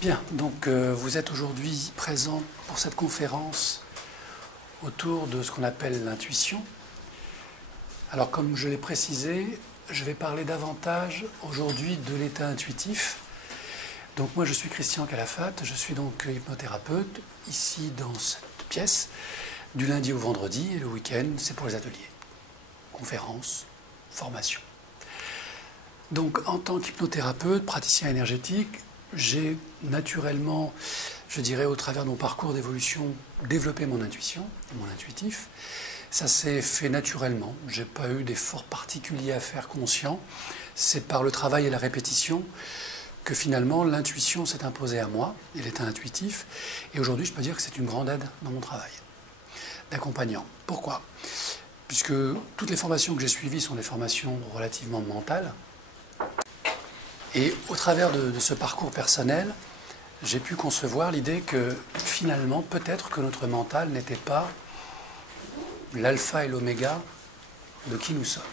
Bien, donc vous êtes aujourd'hui présent pour cette conférence autour de ce qu'on appelle l'intuition. Alors comme je l'ai précisé, je vais parler davantage aujourd'hui de l'état intuitif. Donc moi je suis Christian Calafat, je suis donc hypnothérapeute ici dans cette pièce du lundi au vendredi et le week-end c'est pour les ateliers, conférences, formations. Donc en tant qu'hypnothérapeute, praticien énergétique, j'ai naturellement, je dirais au travers de mon parcours d'évolution, développé mon intuition, mon intuitif. Ça s'est fait naturellement, je n'ai pas eu d'effort particulier à faire conscient. C'est par le travail et la répétition que finalement l'intuition s'est imposée à moi, et l'état intuitif. Et aujourd'hui, je peux dire que c'est une grande aide dans mon travail d'accompagnant. Pourquoi ? Puisque toutes les formations que j'ai suivies sont des formations relativement mentales. Et au travers de ce parcours personnel, j'ai pu concevoir l'idée que finalement, peut-être que notre mental n'était pas l'alpha et l'oméga de qui nous sommes.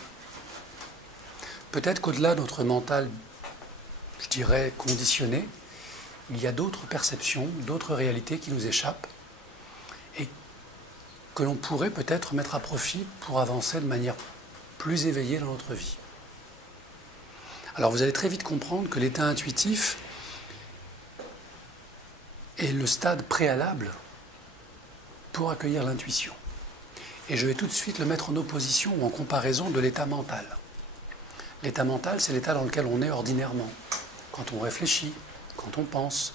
Peut-être qu'au-delà de notre mental, je dirais, conditionné, il y a d'autres perceptions, d'autres réalités qui nous échappent et que l'on pourrait peut-être mettre à profit pour avancer de manière plus éveillée dans notre vie. Alors vous allez très vite comprendre que l'état intuitif est le stade préalable pour accueillir l'intuition. Et je vais tout de suite le mettre en opposition ou en comparaison de l'état mental. L'état mental, c'est l'état dans lequel on est ordinairement. Quand on réfléchit, quand on pense,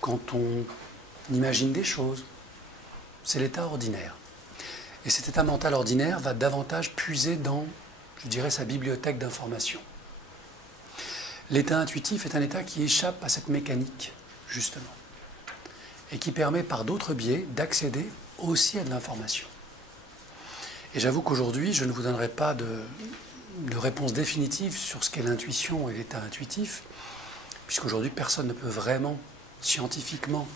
quand on imagine des choses. C'est l'état ordinaire. Et cet état mental ordinaire va davantage puiser dans, je dirais, sa bibliothèque d'informations. L'état intuitif est un état qui échappe à cette mécanique, justement, et qui permet par d'autres biais d'accéder aussi à de l'information. Et j'avoue qu'aujourd'hui, je ne vous donnerai pas de réponse définitive sur ce qu'est l'intuition et l'état intuitif, puisqu'aujourd'hui, personne ne peut vraiment, scientifiquement,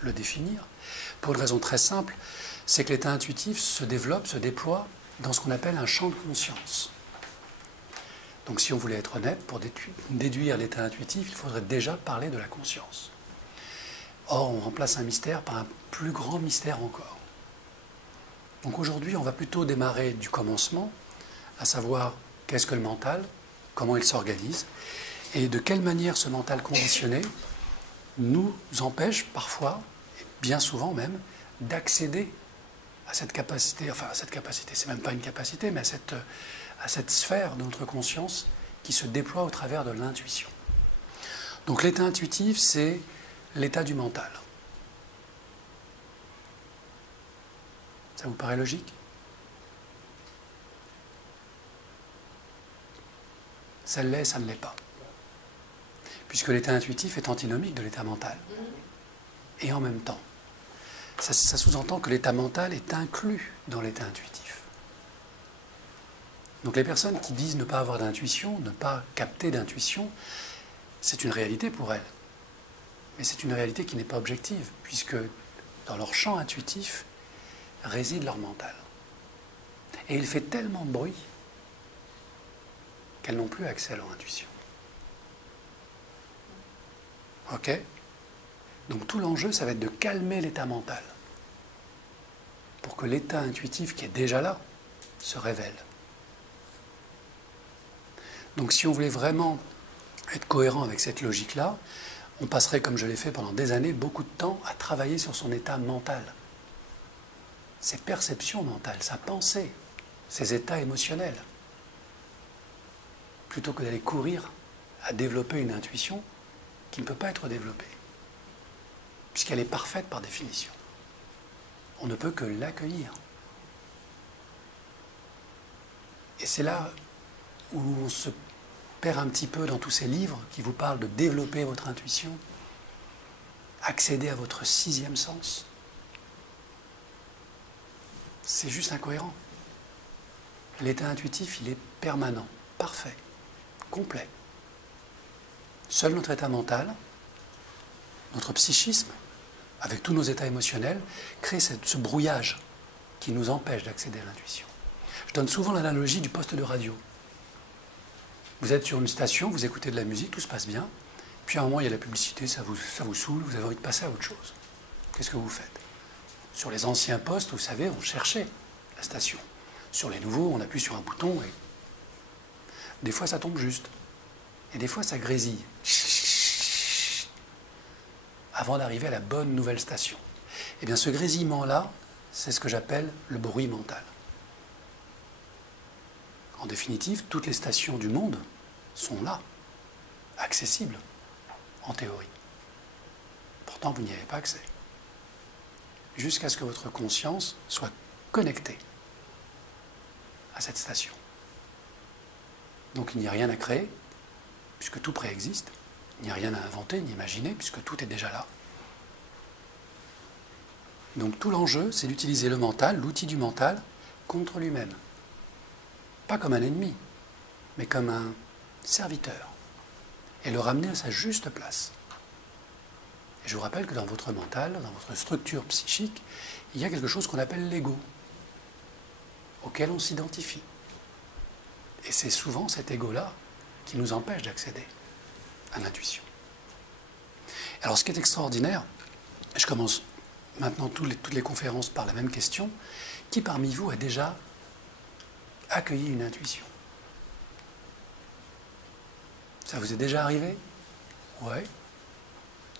le définir, pour une raison très simple, c'est que l'état intuitif se développe, se déploie dans ce qu'on appelle un champ de conscience. Donc si on voulait être honnête, pour déduire l'état intuitif, il faudrait déjà parler de la conscience. Or, on remplace un mystère par un plus grand mystère encore. Donc aujourd'hui, on va plutôt démarrer du commencement, à savoir qu'est-ce que le mental, comment il s'organise, et de quelle manière ce mental conditionné nous empêche parfois, et bien souvent même, d'accéder à cette capacité, enfin à cette capacité, c'est même pas une capacité, mais à cette sphère de notre conscience qui se déploie au travers de l'intuition. Donc l'état intuitif, c'est l'état du mental. Ça vous paraît logique ? Ça l'est, ça ne l'est pas. Puisque l'état intuitif est antinomique de l'état mental. Et en même temps, ça sous-entend que l'état mental est inclus dans l'état intuitif. Donc les personnes qui disent ne pas avoir d'intuition, ne pas capter d'intuition, c'est une réalité pour elles. Mais c'est une réalité qui n'est pas objective, puisque dans leur champ intuitif réside leur mental. Et il fait tellement de bruit qu'elles n'ont plus accès à leur intuition. Ok ? Donc tout l'enjeu, ça va être de calmer l'état mental, pour que l'état intuitif qui est déjà là se révèle. Donc si on voulait vraiment être cohérent avec cette logique-là, on passerait, comme je l'ai fait pendant des années, beaucoup de temps à travailler sur son état mental. Ses perceptions mentales, sa pensée, ses états émotionnels. Plutôt que d'aller courir à développer une intuition qui ne peut pas être développée. Puisqu'elle est parfaite par définition. On ne peut que l'accueillir. Et c'est là où on se perd un petit peu dans tous ces livres qui vous parlent de développer votre intuition, accéder à votre sixième sens. C'est juste incohérent. L'état intuitif, il est permanent, parfait, complet. Seul notre état mental, notre psychisme, avec tous nos états émotionnels, crée ce brouillage qui nous empêche d'accéder à l'intuition. Je donne souvent l'analogie du poste de radio. Vous êtes sur une station, vous écoutez de la musique, tout se passe bien, Puis à un moment, il y a la publicité, ça vous saoule, vous avez envie de passer à autre chose. Qu'est-ce que vous faites? Sur les anciens postes, vous savez, on cherchait la station. Sur les nouveaux, on appuie sur un bouton et des fois ça tombe juste. Et des fois ça grésille. Avant d'arriver à la bonne nouvelle station. Eh bien ce grésillement-là, c'est ce que j'appelle le bruit mental. En définitive, toutes les stations du monde sont là, accessibles, en théorie. Pourtant, vous n'y avez pas accès. Jusqu'à ce que votre conscience soit connectée à cette station. Donc il n'y a rien à créer, puisque tout préexiste. Il n'y a rien à inventer, ni imaginer, puisque tout est déjà là. Donc tout l'enjeu, c'est d'utiliser le mental, l'outil du mental, contre lui-même. Pas comme un ennemi, mais comme un serviteur. Et le ramener à sa juste place. Et je vous rappelle que dans votre mental, dans votre structure psychique, il y a quelque chose qu'on appelle l'ego, auquel on s'identifie. Et c'est souvent cet ego-là qui nous empêche d'accéder à l'intuition. Alors ce qui est extraordinaire, je commence maintenant toutes les conférences par la même question, qui parmi vous a déjà accueilli une intuition? Ça vous est déjà arrivé? Oui.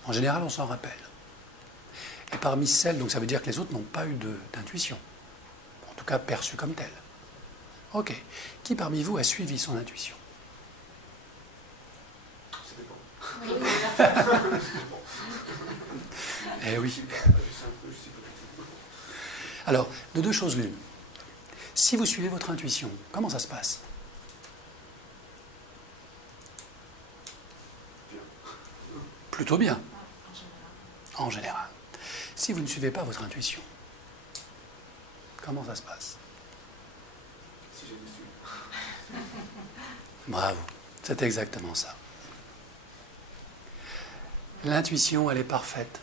En général, on s'en rappelle. Et parmi celles, donc ça veut dire que les autres n'ont pas eu d'intuition, en tout cas perçue comme telle. Ok. Qui parmi vous a suivi son intuition? Eh oui. Alors, de deux choses l'une. Si vous suivez votre intuition, comment ça se passe? Plutôt bien. En général. Si vous ne suivez pas votre intuition, comment ça se passe? Si je me suis. Bravo. C'est exactement ça. L'intuition, elle est parfaite.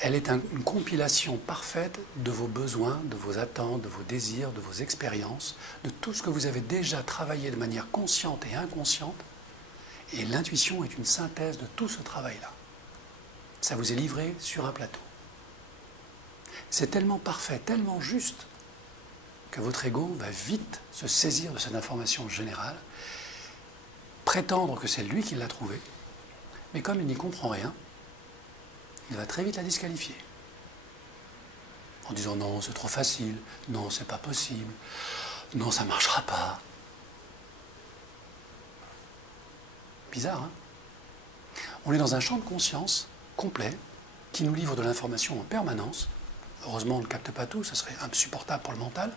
Elle est une compilation parfaite de vos besoins, de vos attentes, de vos désirs, de vos expériences, de tout ce que vous avez déjà travaillé de manière consciente et inconsciente. Et l'intuition est une synthèse de tout ce travail-là. Ça vous est livré sur un plateau. C'est tellement parfait, tellement juste, que votre ego va vite se saisir de cette information générale, prétendre que c'est lui qui l'a trouvée, mais comme il n'y comprend rien, il va très vite la disqualifier. En disant non, c'est trop facile, non, c'est pas possible, non, ça ne marchera pas. Bizarre, hein? On est dans un champ de conscience complet qui nous livre de l'information en permanence. Heureusement, on ne capte pas tout, ça serait insupportable pour le mental.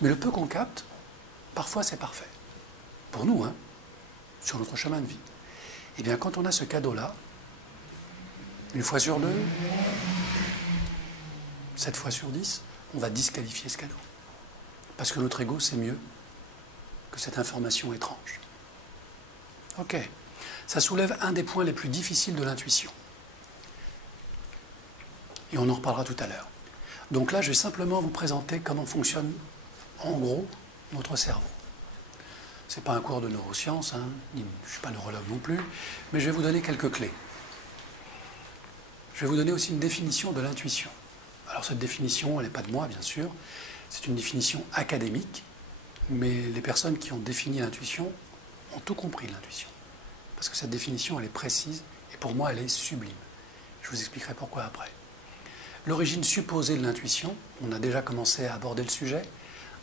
Mais le peu qu'on capte, parfois c'est parfait. Pour nous, hein, sur notre chemin de vie. Eh bien, quand on a ce cadeau-là, une fois sur deux, 7 fois sur 10, on va disqualifier ce cadeau. Parce que notre ego sait mieux que cette information étrange. Ok. Ça soulève un des points les plus difficiles de l'intuition. Et on en reparlera tout à l'heure. Donc là, je vais simplement vous présenter comment fonctionne, en gros, notre cerveau. Ce n'est pas un cours de neurosciences, hein, je ne suis pas neurologue non plus, mais je vais vous donner quelques clés. Je vais vous donner aussi une définition de l'intuition. Alors cette définition, elle n'est pas de moi, bien sûr, c'est une définition académique, mais les personnes qui ont défini l'intuition ont tout compris de l'intuition. Parce que cette définition, elle est précise, et pour moi, elle est sublime. Je vous expliquerai pourquoi après. L'origine supposée de l'intuition, on a déjà commencé à aborder le sujet,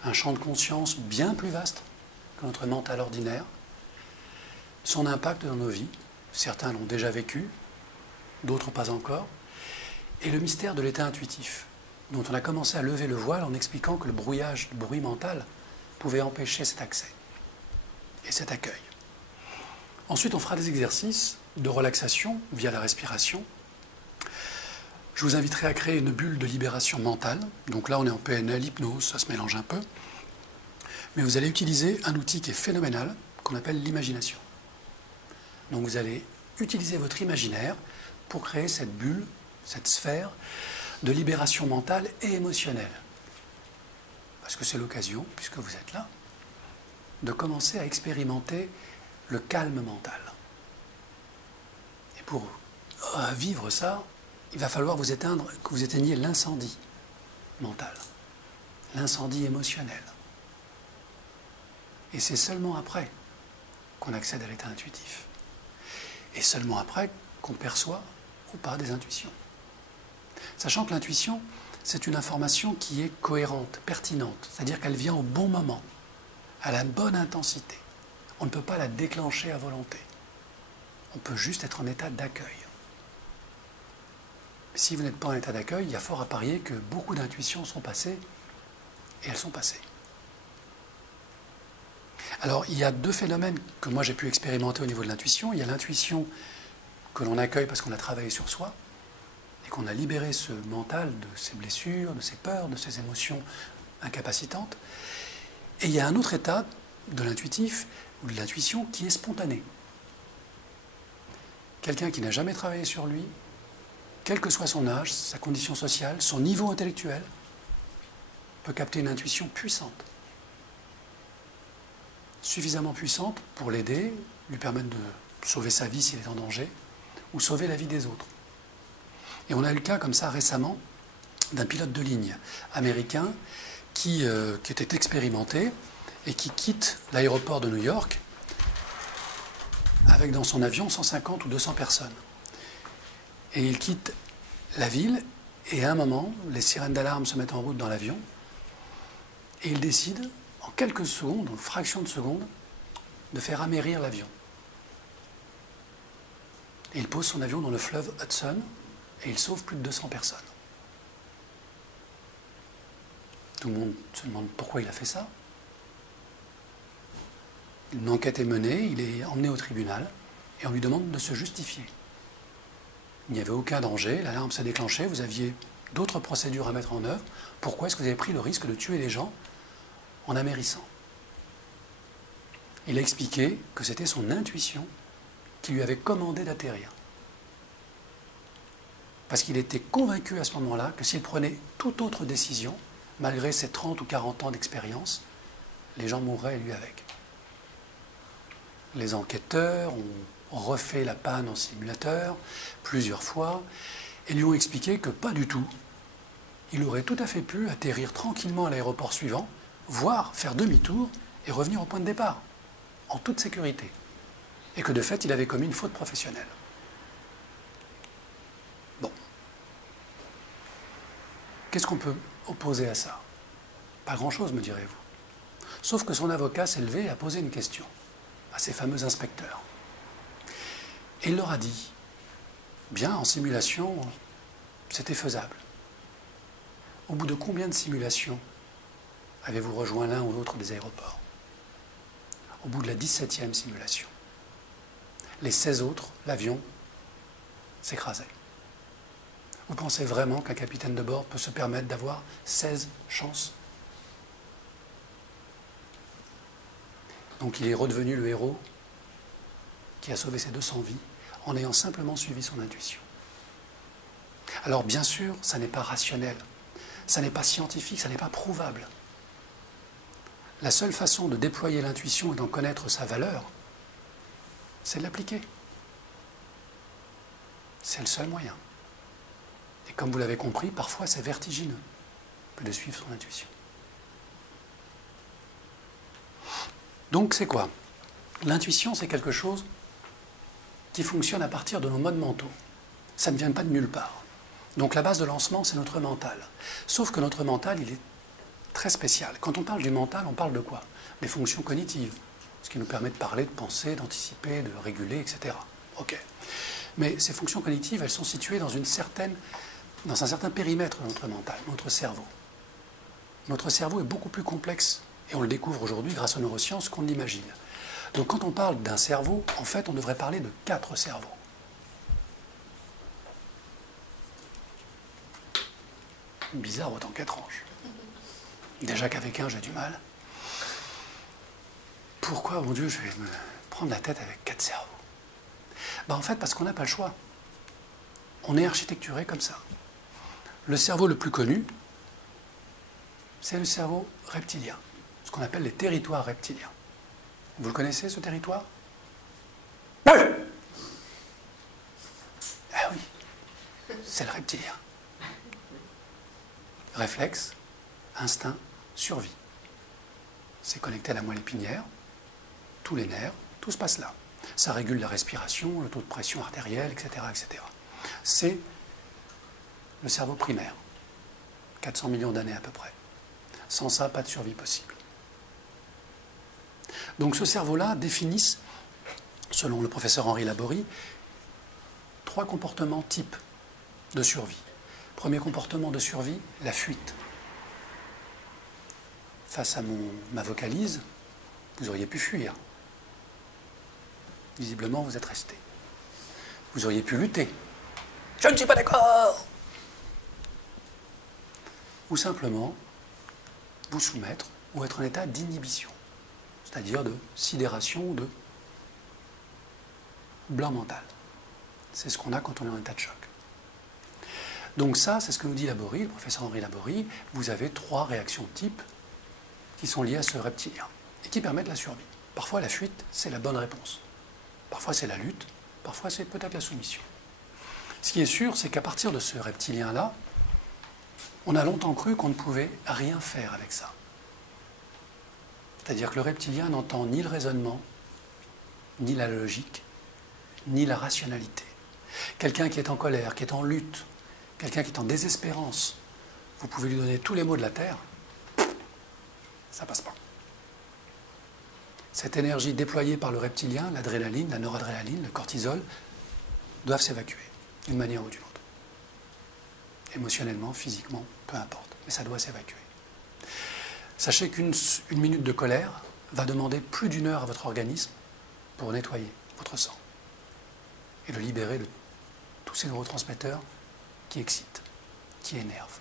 un champ de conscience bien plus vaste que notre mental ordinaire, son impact dans nos vies, certains l'ont déjà vécu, d'autres pas encore, et le mystère de l'état intuitif, dont on a commencé à lever le voile en expliquant que le brouillage, le bruit mental, pouvait empêcher cet accès et cet accueil. Ensuite, on fera des exercices de relaxation via la respiration. Je vous inviterai à créer une bulle de libération mentale. Donc là, on est en PNL, hypnose, ça se mélange un peu. Mais vous allez utiliser un outil qui est phénoménal, qu'on appelle l'imagination. Donc vous allez utiliser votre imaginaire pour créer cette bulle, cette sphère de libération mentale et émotionnelle. Parce que c'est l'occasion, puisque vous êtes là, de commencer à expérimenter le calme mental. pour vivre ça, il va falloir que vous éteigniez l'incendie mental, l'incendie émotionnel. Et c'est seulement après qu'on accède à l'état intuitif. Et seulement après qu'on perçoit ou pas des intuitions. Sachant que l'intuition, c'est une information qui est cohérente, pertinente, c'est-à-dire qu'elle vient au bon moment, à la bonne intensité. On ne peut pas la déclencher à volonté. On peut juste être en état d'accueil. Si vous n'êtes pas en état d'accueil, il y a fort à parier que beaucoup d'intuitions sont passées, et elles sont passées. Alors, il y a deux phénomènes que moi j'ai pu expérimenter au niveau de l'intuition. Il y a l'intuition que l'on accueille parce qu'on a travaillé sur soi, et qu'on a libéré ce mental de ses blessures, de ses peurs, de ses émotions incapacitantes. Et il y a un autre état de l'intuitif, ou de l'intuition, qui est spontané. Quelqu'un qui n'a jamais travaillé sur lui, quel que soit son âge, sa condition sociale, son niveau intellectuel, peut capter une intuition puissante. Suffisamment puissante pour l'aider, lui permettre de sauver sa vie s'il est en danger, ou sauver la vie des autres. Et on a eu le cas comme ça récemment d'un pilote de ligne américain qui était expérimenté et qui quitte l'aéroport de New York avec dans son avion 150 ou 200 personnes. Et il quitte la ville et à un moment, les sirènes d'alarme se mettent en route dans l'avion et il décide, en quelques secondes, en fractions de secondes, de faire amérir l'avion. Et il pose son avion dans le fleuve Hudson et il sauve plus de 200 personnes. Tout le monde se demande pourquoi il a fait ça. Une enquête est menée, il est emmené au tribunal et on lui demande de se justifier. Il n'y avait aucun danger, l'alarme s'est déclenchée, vous aviez d'autres procédures à mettre en œuvre. Pourquoi est-ce que vous avez pris le risque de tuer les gens en amérissant? Il a expliqué que c'était son intuition qui lui avait commandé d'atterrir. Parce qu'il était convaincu à ce moment-là que s'il prenait toute autre décision, malgré ses 30 ou 40 ans d'expérience, les gens mourraient et lui avec. Les enquêteurs ont refait la panne en simulateur plusieurs fois et lui ont expliqué que pas du tout. Il aurait tout à fait pu atterrir tranquillement à l'aéroport suivant, voire faire demi-tour et revenir au point de départ, en toute sécurité. Et que de fait, il avait commis une faute professionnelle. Bon. Qu'est-ce qu'on peut opposer à ça? Pas grand-chose, me direz-vous. Sauf que son avocat s'est levé et a posé une question à ces fameux inspecteurs. Et il leur a dit, bien, en simulation, c'était faisable. Au bout de combien de simulations avez-vous rejoint l'un ou l'autre des aéroports? Au bout de la 17e simulation. Les 16 autres, l'avion s'écrasait. Vous pensez vraiment qu'un capitaine de bord peut se permettre d'avoir 16 chances? Donc il est redevenu le héros qui a sauvé ses 200 vies en ayant simplement suivi son intuition. Alors bien sûr, ça n'est pas rationnel, ça n'est pas scientifique, ça n'est pas prouvable. La seule façon de déployer l'intuition et d'en connaître sa valeur, c'est de l'appliquer. C'est le seul moyen. Et comme vous l'avez compris, parfois c'est vertigineux que de suivre son intuition. Donc c'est quoi? L'intuition, c'est quelque chose qui fonctionne à partir de nos modes mentaux. Ça ne vient pas de nulle part. Donc la base de lancement, c'est notre mental. Sauf que notre mental, il est très spécial. Quand on parle du mental, on parle de quoi? Des fonctions cognitives, ce qui nous permet de parler, de penser, d'anticiper, de réguler, etc. Ok. Mais ces fonctions cognitives, elles sont situées dans un certain périmètre de notre mental, notre cerveau. Notre cerveau est beaucoup plus complexe, et on le découvre aujourd'hui grâce aux neurosciences, qu'on l'imagine. Donc quand on parle d'un cerveau, en fait, on devrait parler de 4 cerveaux. Bizarre autant qu'étrange. Déjà qu'avec un, j'ai du mal. Pourquoi, mon Dieu, je vais me prendre la tête avec 4 cerveaux? En fait, parce qu'on n'a pas le choix. On est architecturé comme ça. Le cerveau le plus connu, c'est le cerveau reptilien, ce qu'on appelle les territoires reptiliens. Vous le connaissez, ce territoire? c'est le reptilien. Réflexe, instinct, survie. C'est connecté à la moelle épinière, tous les nerfs, tout se passe là. Ça régule la respiration, le taux de pression artérielle, etc. etc. C'est le cerveau primaire. 400 millions d'années à peu près. Sans ça, pas de survie possible. Donc ce cerveau-là définit, selon le professeur Henri Laborie, 3 comportements types de survie. Premier comportement de survie, la fuite. Face à ma vocalise, vous auriez pu fuir. Visiblement, vous êtes resté. Vous auriez pu lutter. Je ne suis pas d'accord. Ou simplement vous soumettre ou être en état d'inhibition, c'est-à-dire de sidération ou de blanc mental. C'est ce qu'on a quand on est en état de choc. Donc ça, c'est ce que nous dit Laborie, le professeur Henri Laborie. Vous avez 3 réactions types qui sont liées à ce reptilien et qui permettent la survie. Parfois, la fuite, c'est la bonne réponse. Parfois, c'est la lutte. Parfois, c'est peut-être la soumission. Ce qui est sûr, c'est qu'à partir de ce reptilien-là, on a longtemps cru qu'on ne pouvait rien faire avec ça. C'est-à-dire que le reptilien n'entend ni le raisonnement, ni la logique, ni la rationalité. Quelqu'un qui est en colère, qui est en lutte, quelqu'un qui est en désespérance, vous pouvez lui donner tous les mots de la terre, ça passe pas. Cette énergie déployée par le reptilien, l'adrénaline, la noradrénaline, le cortisol, doivent s'évacuer d'une manière ou d'une autre. Émotionnellement, physiquement, peu importe, mais ça doit s'évacuer. Sachez qu'une minute de colère va demander plus d'1 heure à votre organisme pour nettoyer votre sang et le libérer de tous ces neurotransmetteurs qui excitent, qui énervent,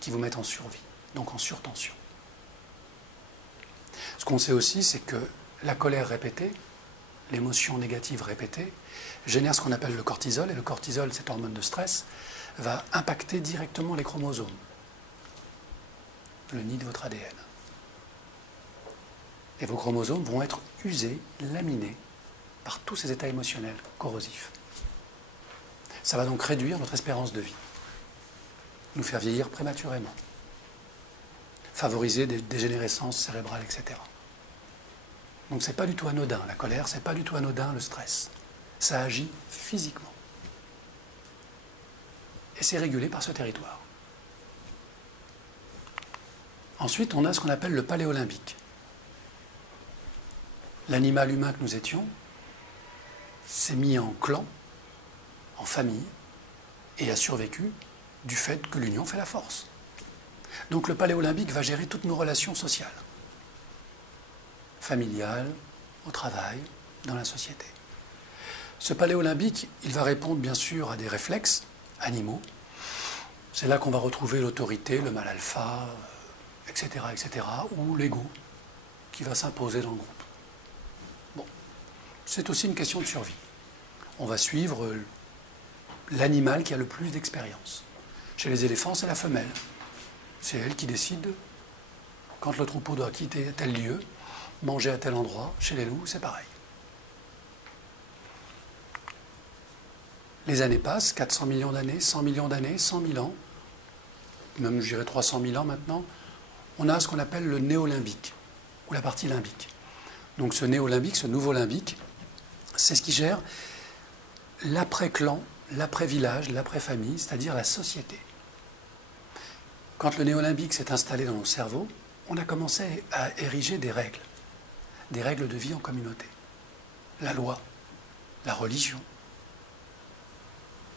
qui vous mettent en survie, donc en surtension. Ce qu'on sait aussi, c'est que la colère répétée, l'émotion négative répétée, génère ce qu'on appelle le cortisol, et le cortisol, cette hormone de stress, va impacter directement les chromosomes, le nid de votre ADN. Et vos chromosomes vont être usés, laminés, par tous ces états émotionnels corrosifs. Ça va donc réduire notre espérance de vie, nous faire vieillir prématurément, favoriser des dégénérescences cérébrales, etc. Donc c'est pas du tout anodin, la colère, c'est pas du tout anodin, le stress. Ça agit physiquement. Et c'est régulé par ce territoire. Ensuite, on a ce qu'on appelle le paléolymbique. L'animal humain que nous étions s'est mis en clan, en famille, et a survécu du fait que l'union fait la force. Donc le paléolymbique va gérer toutes nos relations sociales, familiales, au travail, dans la société. Ce paléolymbique, il va répondre bien sûr à des réflexes animaux. C'est là qu'on va retrouver l'autorité, le mâle alpha, etc., etc., ou l'ego qui va s'imposer dans le groupe. Bon, c'est aussi une question de survie. On va suivre l'animal qui a le plus d'expérience. Chez les éléphants, c'est la femelle. C'est elle qui décide quand le troupeau doit quitter tel lieu, manger à tel endroit. Chez les loups, c'est pareil. Les années passent, 400 millions d'années, 100 millions d'années, 100 000 ans, même je dirais 300 000 ans maintenant, on a ce qu'on appelle le néolimbique, ou la partie limbique. Donc ce néolimbique, ce nouveau limbique, c'est ce qui gère l'après-clan, l'après-village, l'après-famille, c'est-à-dire la société. Quand le néolimbique s'est installé dans nos cerveaux, on a commencé à ériger des règles de vie en communauté. La loi, la religion,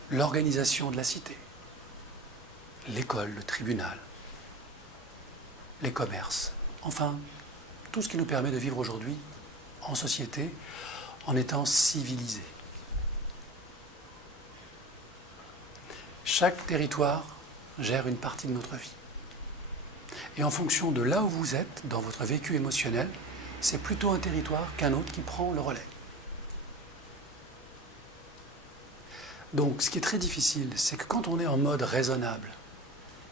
l'organisation de la cité, l'école, le tribunal, les commerces, enfin, tout ce qui nous permet de vivre aujourd'hui en société en étant civilisés. Chaque territoire gère une partie de notre vie. Et en fonction de là où vous êtes, dans votre vécu émotionnel, c'est plutôt un territoire qu'un autre qui prend le relais. Donc, ce qui est très difficile, c'est que quand on est en mode raisonnable,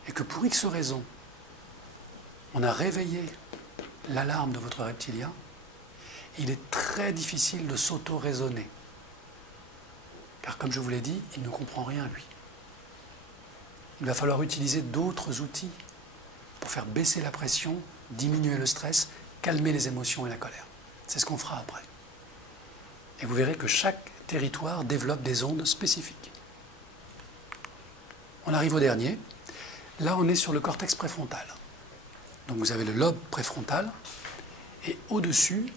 et que pour X raisons, on a réveillé l'alarme de votre reptilien, il est très difficile de s'auto-raisonner. Car comme je vous l'ai dit, il ne comprend rien, lui. Il va falloir utiliser d'autres outils pour faire baisser la pression, diminuer le stress, calmer les émotions et la colère. C'est ce qu'on fera après. Et vous verrez que chaque territoire développe des ondes spécifiques. On arrive au dernier. Là, on est sur le cortex préfrontal. Donc vous avez le lobe préfrontal et au-dessus,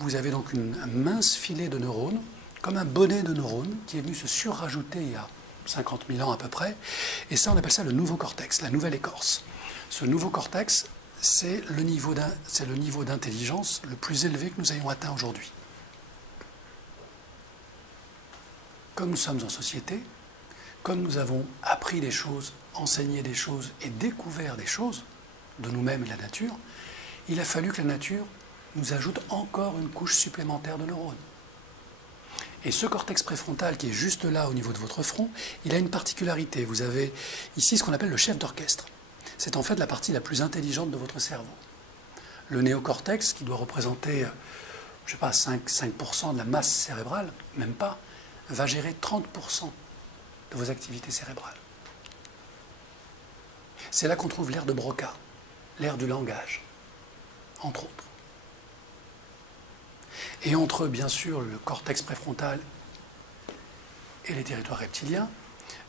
vous avez donc un mince filet de neurones, comme un bonnet de neurones qui est venu se surrajouter il y a 50 000 ans à peu près. Et ça, on appelle ça le nouveau cortex, la nouvelle écorce. Ce nouveau cortex, c'est le niveau d'intelligence le plus élevé que nous ayons atteint aujourd'hui. Comme nous sommes en société, comme nous avons appris des choses, enseigné des choses et découvert des choses de nous-mêmes et de la nature, il a fallu que la nature nous ajoute encore une couche supplémentaire de neurones. Et ce cortex préfrontal qui est juste là au niveau de votre front, il a une particularité. Vous avez ici ce qu'on appelle le chef d'orchestre. C'est en fait la partie la plus intelligente de votre cerveau. Le néocortex, qui doit représenter, je sais pas, 5% de la masse cérébrale, même pas, va gérer 30% de vos activités cérébrales. C'est là qu'on trouve l'aire de Broca, l'aire du langage, entre autres. Et entre, bien sûr, le cortex préfrontal et les territoires reptiliens,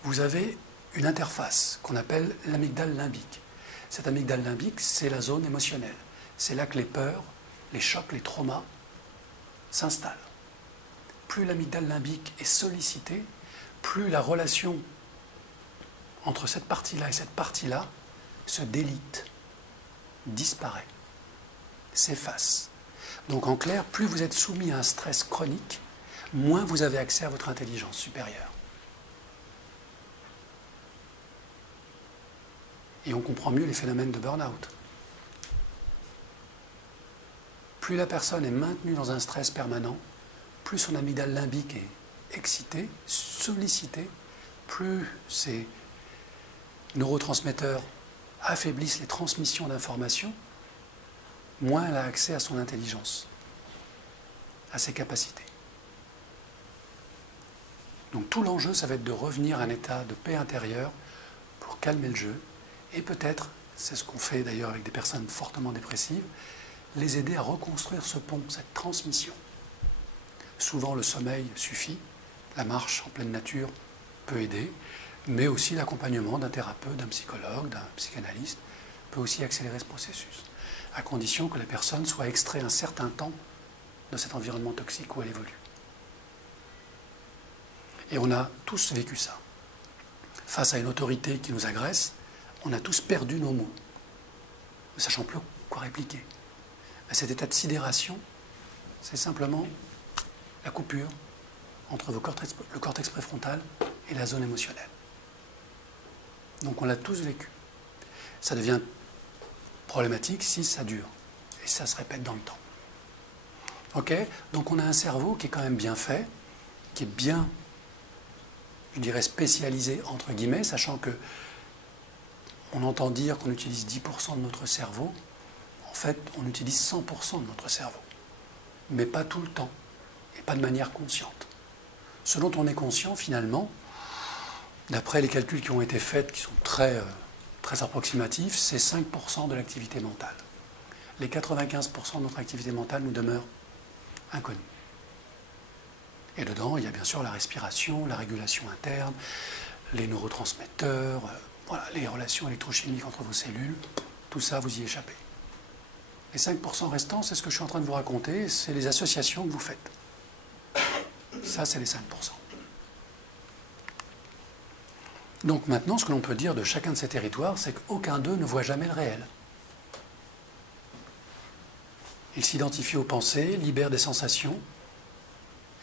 vous avez une interface qu'on appelle l'amygdale limbique. Cette amygdale limbique, c'est la zone émotionnelle. C'est là que les peurs, les chocs, les traumas s'installent. Plus l'amygdale limbique est sollicitée, plus la relation entre cette partie-là et cette partie-là se délite, disparaît, s'efface. Donc en clair, plus vous êtes soumis à un stress chronique, moins vous avez accès à votre intelligence supérieure. Et on comprend mieux les phénomènes de burn-out. Plus la personne est maintenue dans un stress permanent, plus son amygdale limbique est excitée, sollicitée, plus ces neurotransmetteurs affaiblissent les transmissions d'informations, moins elle a accès à son intelligence, à ses capacités. Donc tout l'enjeu, ça va être de revenir à un état de paix intérieure pour calmer le jeu et peut-être, c'est ce qu'on fait d'ailleurs avec des personnes fortement dépressives, les aider à reconstruire ce pont, cette transmission. Souvent le sommeil suffit, la marche en pleine nature peut aider, mais aussi l'accompagnement d'un thérapeute, d'un psychologue, d'un psychanalyste peut aussi accélérer ce processus, à condition que la personne soit extraite un certain temps de cet environnement toxique où elle évolue. Et on a tous vécu ça. Face à une autorité qui nous agresse, on a tous perdu nos mots, ne sachant plus quoi répliquer. Cet état de sidération, c'est simplement la coupure entre le cortex préfrontal et la zone émotionnelle. Donc on l'a tous vécu. Ça devient problématique si ça dure et ça se répète dans le temps. Ok? Donc on a un cerveau qui est quand même bien fait, qui est bien, je dirais, spécialisé entre guillemets, sachant que on entend dire qu'on utilise 10% de notre cerveau. En fait, on utilise 100% de notre cerveau, mais pas tout le temps et pas de manière consciente. Ce dont on est conscient finalement, d'après les calculs qui ont été faits, qui sont très approximatifs, c'est 5% de l'activité mentale. Les 95% de notre activité mentale nous demeurent inconnus. Et dedans, il y a bien sûr la respiration, la régulation interne, les neurotransmetteurs, voilà, les relations électrochimiques entre vos cellules, tout ça, vous y échappez. Les 5% restants, c'est ce que je suis en train de vous raconter, c'est les associations que vous faites. Ça, c'est les 5%. Donc maintenant, ce que l'on peut dire de chacun de ces territoires, c'est qu'aucun d'eux ne voit jamais le réel. Il s'identifie aux pensées, libère des sensations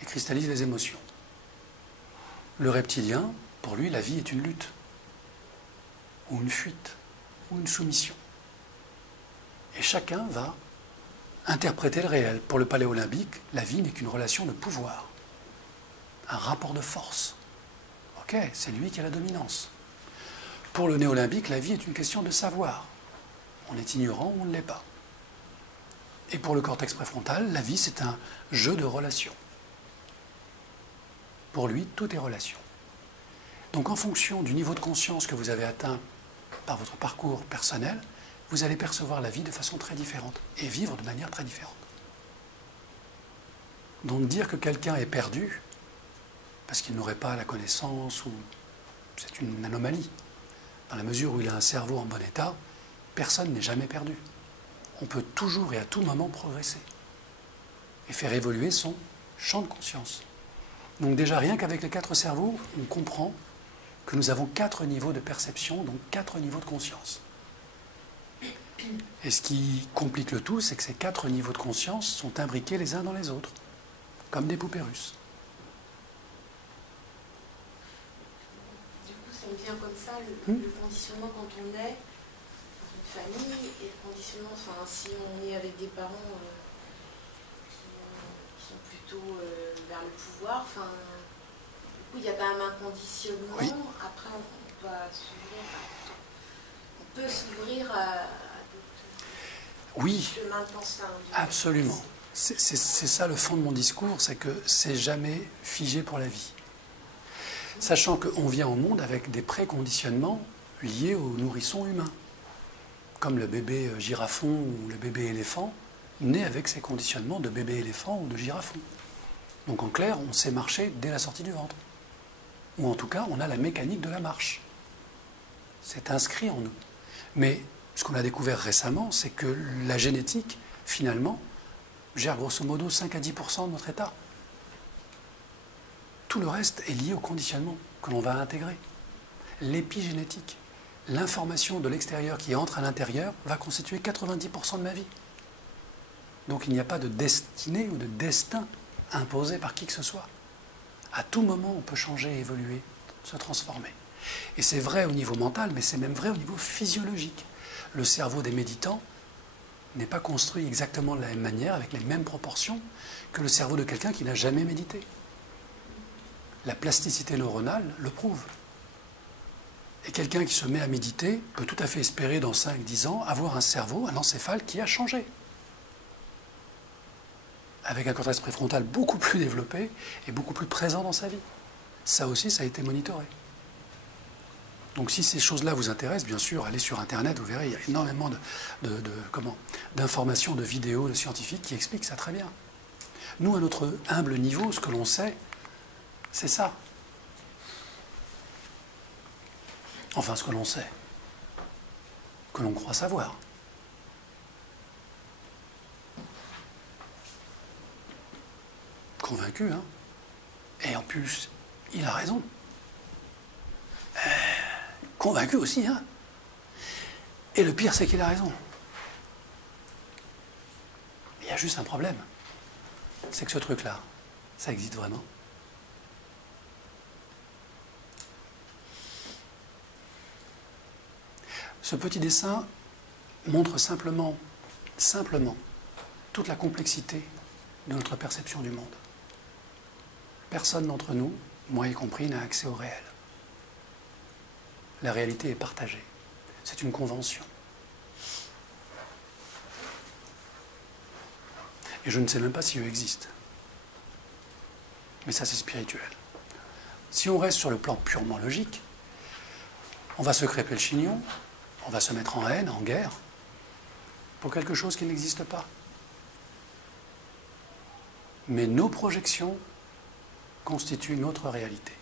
et cristallise les émotions. Le reptilien, pour lui, la vie est une lutte, ou une fuite, ou une soumission. Et chacun va interpréter le réel. Pour le paléolymbique, la vie n'est qu'une relation de pouvoir, un rapport de force. Ok, c'est lui qui a la dominance. Pour le néolymbique, la vie est une question de savoir. On est ignorant ou on ne l'est pas. Et pour le cortex préfrontal, la vie, c'est un jeu de relations. Pour lui, tout est relation. Donc en fonction du niveau de conscience que vous avez atteint par votre parcours personnel, vous allez percevoir la vie de façon très différente et vivre de manière très différente. Donc dire que quelqu'un est perdu parce qu'il n'aurait pas la connaissance, ou c'est une anomalie. Dans la mesure où il a un cerveau en bon état, personne n'est jamais perdu. On peut toujours et à tout moment progresser et faire évoluer son champ de conscience. Donc déjà, rien qu'avec les 4 cerveaux, on comprend que nous avons 4 niveaux de perception, donc 4 niveaux de conscience. Et ce qui complique le tout, c'est que ces 4 niveaux de conscience sont imbriqués les uns dans les autres, comme des poupées russes. Du coup, ça me vient comme ça, le conditionnement quand on est dans une famille, et le conditionnement, enfin, si on est avec des parents qui sont plutôt vers le pouvoir, enfin, du coup, il y a quand même un conditionnement. Oui. Après, on peut s'ouvrir à Oui, chemins de pensée. absolument. C'est ça le fond de mon discours, c'est que c'est jamais figé pour la vie. Sachant qu'on vient au monde avec des préconditionnements liés aux nourrissons humains. Comme le bébé girafon ou le bébé éléphant, né avec ces conditionnements de bébé éléphant ou de girafon. Donc en clair, on sait marcher dès la sortie du ventre. Ou en tout cas, on a la mécanique de la marche. C'est inscrit en nous. Mais ce qu'on a découvert récemment, c'est que la génétique, finalement, gère grosso modo 5 à 10% de notre état. Tout le reste est lié au conditionnement que l'on va intégrer. L'épigénétique, l'information de l'extérieur qui entre à l'intérieur, va constituer 90% de ma vie. Donc il n'y a pas de destinée ou de destin imposé par qui que ce soit. À tout moment, on peut changer, évoluer, se transformer. Et c'est vrai au niveau mental, mais c'est même vrai au niveau physiologique. Le cerveau des méditants n'est pas construit exactement de la même manière, avec les mêmes proportions, que le cerveau de quelqu'un qui n'a jamais médité. La plasticité neuronale le prouve. Et quelqu'un qui se met à méditer peut tout à fait espérer dans 5-10 ans avoir un cerveau, un encéphale qui a changé. Avec un cortex préfrontal beaucoup plus développé et beaucoup plus présent dans sa vie. Ça aussi, ça a été monitoré. Donc si ces choses-là vous intéressent, bien sûr, allez sur Internet, vous verrez, il y a énormément d'informations, de vidéos, de scientifiques qui expliquent ça très bien. Nous, à notre humble niveau, ce que l'on sait, c'est ça. Enfin, ce que l'on sait, que l'on croit savoir. Convaincu, hein. Et en plus, il a raison. Convaincu aussi, hein. Et le pire, c'est qu'il a raison. Il y a juste un problème. C'est que ce truc-là, ça existe vraiment. Ce petit dessin montre simplement toute la complexité de notre perception du monde. Personne d'entre nous, moi y compris, n'a accès au réel. La réalité est partagée. C'est une convention. Et je ne sais même pas si eux existent. Mais ça, c'est spirituel. Si on reste sur le plan purement logique, on va se crêper le chignon, on va se mettre en haine, en guerre, pour quelque chose qui n'existe pas. Mais nos projections constituent notre réalité.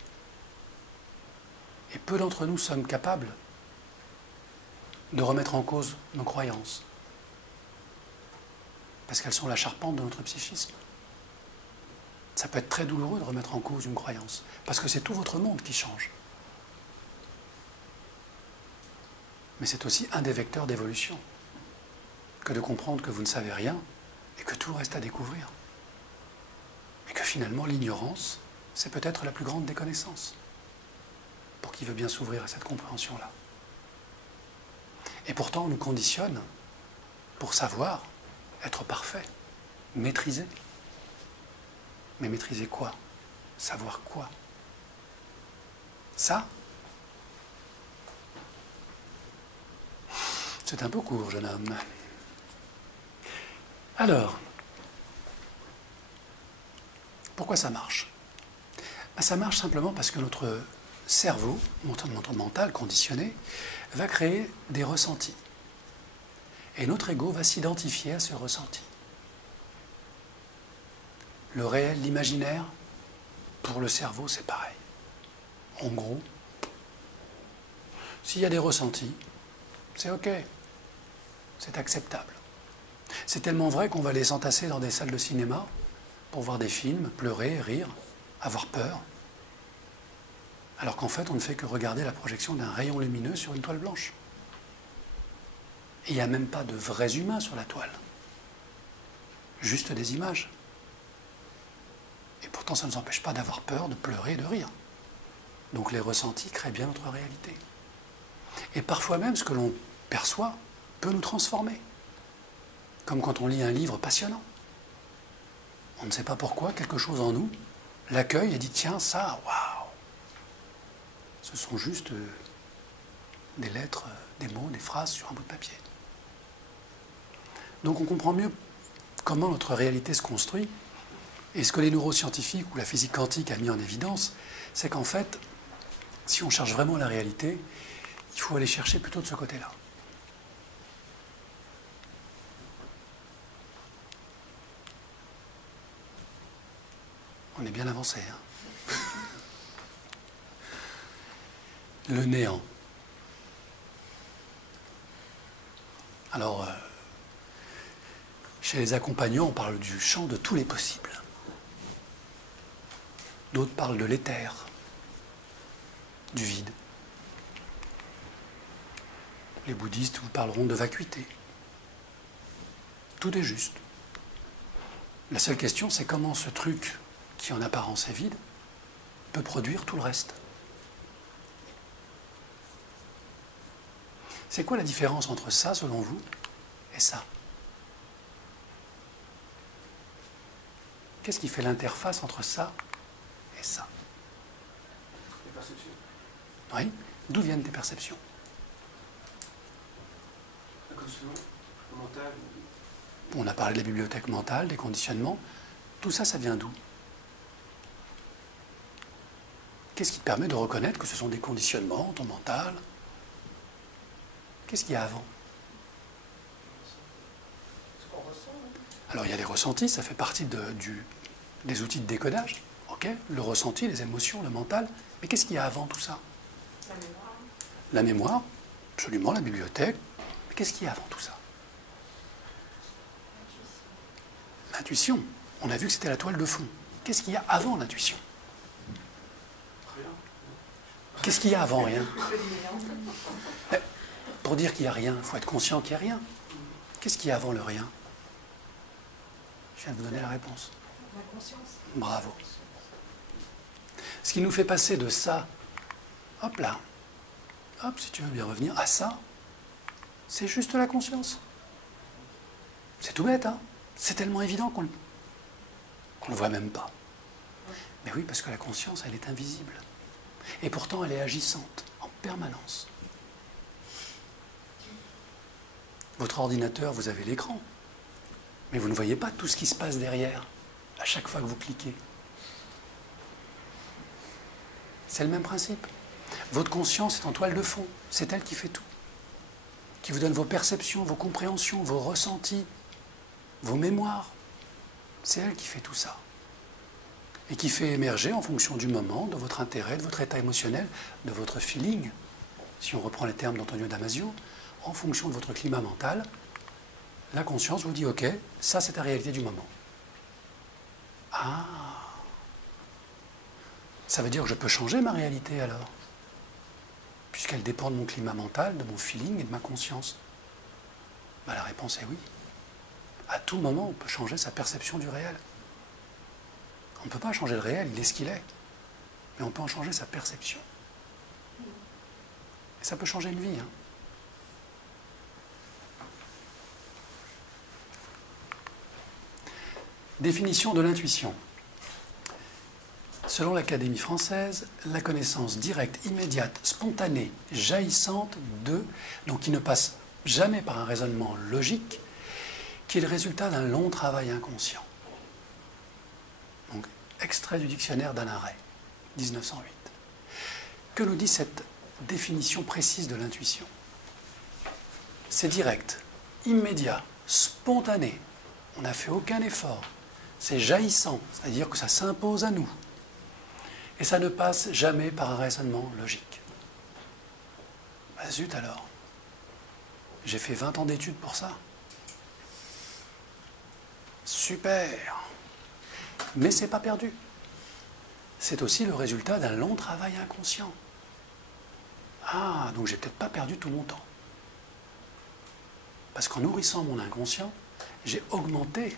Et peu d'entre nous sommes capables de remettre en cause nos croyances, parce qu'elles sont la charpente de notre psychisme. Ça peut être très douloureux de remettre en cause une croyance, parce que c'est tout votre monde qui change. Mais c'est aussi un des vecteurs d'évolution, que de comprendre que vous ne savez rien et que tout reste à découvrir. Et que finalement, l'ignorance, c'est peut-être la plus grande des connaissances, pour qui veut bien s'ouvrir à cette compréhension-là. Et pourtant, on nous conditionne pour savoir, être parfait, maîtriser. Mais maîtriser quoi? Savoir quoi? Ça? C'est un peu court, jeune homme. Alors, pourquoi ça marche? Ça marche simplement parce que notre cerveau, notre mental conditionné, va créer des ressentis. Et notre ego va s'identifier à ces ressentis. Le réel, l'imaginaire, pour le cerveau, c'est pareil. En gros, s'il y a des ressentis, c'est OK. C'est acceptable. C'est tellement vrai qu'on va les s'entasser dans des salles de cinéma pour voir des films, pleurer, rire, avoir peur. Alors qu'en fait, on ne fait que regarder la projection d'un rayon lumineux sur une toile blanche. Et il n'y a même pas de vrais humains sur la toile. Juste des images. Et pourtant, ça ne nous empêche pas d'avoir peur, de pleurer et de rire. Donc les ressentis créent bien notre réalité. Et parfois même, ce que l'on perçoit peut nous transformer. Comme quand on lit un livre passionnant. On ne sait pas pourquoi, quelque chose en nous l'accueille et dit « Tiens, ça, waouh !» Ce sont juste des lettres, des mots, des phrases sur un bout de papier. Donc on comprend mieux comment notre réalité se construit. Et ce que les neuroscientifiques ou la physique quantique a mis en évidence, c'est qu'en fait, si on cherche vraiment la réalité, il faut aller chercher plutôt de ce côté-là. On est bien avancé, hein ? Le néant. Alors, chez les accompagnants, on parle du champ de tous les possibles. D'autres parlent de l'éther, du vide. Les bouddhistes vous parleront de vacuité. Tout est juste. La seule question, c'est comment ce truc, qui en apparence est vide, peut produire tout le reste. C'est quoi la différence entre ça, selon vous, et ça? Qu'est-ce qui fait l'interface entre ça et ça? Les perceptions. Oui. D'où viennent tes perceptions? Le conditionnement, le mental. On a parlé de la bibliothèque mentale, des conditionnements. Tout ça, ça vient d'où? Qu'est-ce qui te permet de reconnaître que ce sont des conditionnements, ton mental? Qu'est-ce qu'il y a avant? Ce qu'on ressent. Alors il y a les ressentis, ça fait partie des outils de décodage. Ok, le ressenti, les émotions, le mental. Mais qu'est-ce qu'il y a avant tout ça? La mémoire. La mémoire, absolument, la bibliothèque. Mais qu'est-ce qu'il y a avant tout ça? L'intuition. On a vu que c'était la toile de fond. Qu'est-ce qu'il y a avant l'intuition? Rien. Qu'est-ce qu'il y a avant rien? Mais pour dire qu'il n'y a rien, il faut être conscient qu'il n'y a rien. Qu'est-ce qu'il y a avant le rien? Je viens de vous donner la réponse. La conscience. Bravo. Ce qui nous fait passer de ça, hop là, hop, si tu veux bien revenir, à ça, c'est juste la conscience. C'est tout bête, hein? C'est tellement évident qu'on ne le voit même pas. Mais oui, parce que la conscience, elle est invisible. Et pourtant, elle est agissante, en permanence. Votre ordinateur, vous avez l'écran. Mais vous ne voyez pas tout ce qui se passe derrière, à chaque fois que vous cliquez. C'est le même principe. Votre conscience est en toile de fond. C'est elle qui fait tout. Qui vous donne vos perceptions, vos compréhensions, vos ressentis, vos mémoires. C'est elle qui fait tout ça. Et qui fait émerger en fonction du moment, de votre intérêt, de votre état émotionnel, de votre feeling, si on reprend les termes d'Antonio Damasio, en fonction de votre climat mental, la conscience vous dit « Ok, ça c'est ta réalité du moment. » Ah, ça veut dire que je peux changer ma réalité alors, puisqu'elle dépend de mon climat mental, de mon feeling et de ma conscience. Ben, la réponse est oui. À tout moment, on peut changer sa perception du réel. On ne peut pas changer le réel, il est ce qu'il est. Mais on peut en changer sa perception. Et ça peut changer une vie. Hein. Définition de l'intuition. Selon l'Académie française, la connaissance directe, immédiate, spontanée, jaillissante donc qui ne passe jamais par un raisonnement logique, qui est le résultat d'un long travail inconscient. Donc, extrait du dictionnaire d'Alain Ray, 1908. Que nous dit cette définition précise de l'intuition? C'est direct, immédiat, spontané. On n'a fait aucun effort. C'est jaillissant, c'est-à-dire que ça s'impose à nous. Et ça ne passe jamais par un raisonnement logique. Ben zut alors. J'ai fait 20 ans d'études pour ça. Super. Mais c'est pas perdu. C'est aussi le résultat d'un long travail inconscient. Ah, donc j'ai peut-être pas perdu tout mon temps. Parce qu'en nourrissant mon inconscient, j'ai augmenté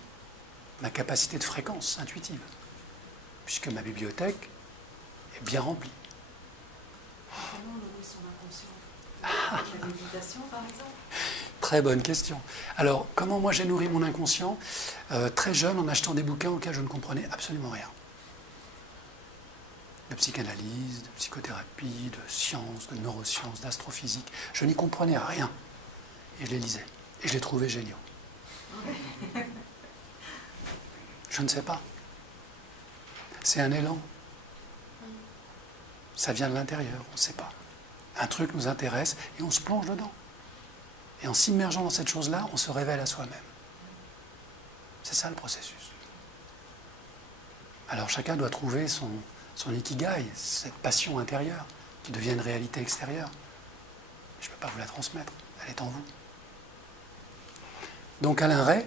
ma capacité de fréquence intuitive, puisque ma bibliothèque est bien remplie. Comment on nourrit son inconscient? Avec la méditation, par exemple? Très bonne question. Alors, comment moi j'ai nourri mon inconscient? Très jeune, en achetant des bouquins auxquels je ne comprenais absolument rien. De psychanalyse, de psychothérapie, de sciences, de neurosciences, d'astrophysique. Je n'y comprenais rien. Et je les lisais. Et je les trouvais géniaux. Je ne sais pas. C'est un élan. Ça vient de l'intérieur, on ne sait pas. Un truc nous intéresse et on se plonge dedans. Et en s'immergeant dans cette chose-là, on se révèle à soi-même. C'est ça le processus. Alors chacun doit trouver son ikigai, cette passion intérieure, qui devient une réalité extérieure. Je ne peux pas vous la transmettre, elle est en vous. Donc Alain Ray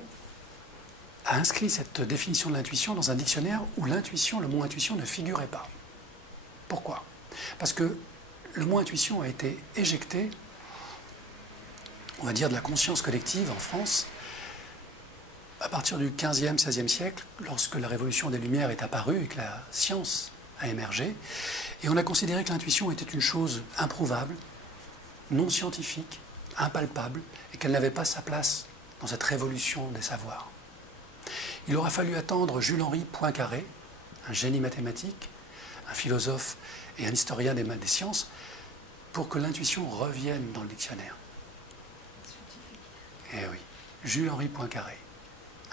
a inscrit cette définition de l'intuition dans un dictionnaire où l'intuition, le mot intuition, ne figurait pas. Pourquoi? Parce que le mot intuition a été éjecté, on va dire, de la conscience collective en France à partir du 15e, 16e siècle, lorsque la révolution des Lumières est apparue et que la science a émergé. Et on a considéré que l'intuition était une chose improuvable, non scientifique, impalpable, et qu'elle n'avait pas sa place dans cette révolution des savoirs. Il aura fallu attendre Jules-Henri Poincaré, un génie mathématique, un philosophe et un historien des sciences, pour que l'intuition revienne dans le dictionnaire. Eh oui, Jules-Henri Poincaré,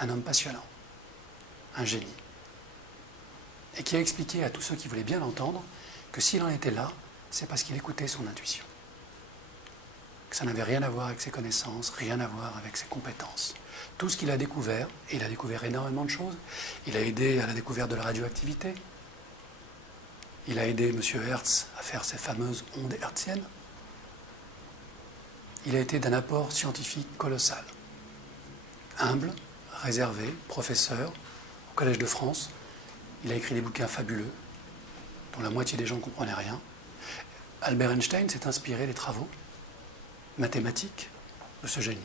un homme passionnant, un génie, et qui a expliqué à tous ceux qui voulaient bien l'entendre que s'il en était là, c'est parce qu'il écoutait son intuition. Que ça n'avait rien à voir avec ses connaissances, rien à voir avec ses compétences. Tout ce qu'il a découvert, et il a découvert énormément de choses, il a aidé à la découverte de la radioactivité, il a aidé M. Hertz à faire ces fameuses ondes hertziennes, il a été d'un apport scientifique colossal. Humble, réservé, professeur, au Collège de France, il a écrit des bouquins fabuleux, dont la moitié des gens ne comprenaient rien. Albert Einstein s'est inspiré des travaux mathématiques de ce génie.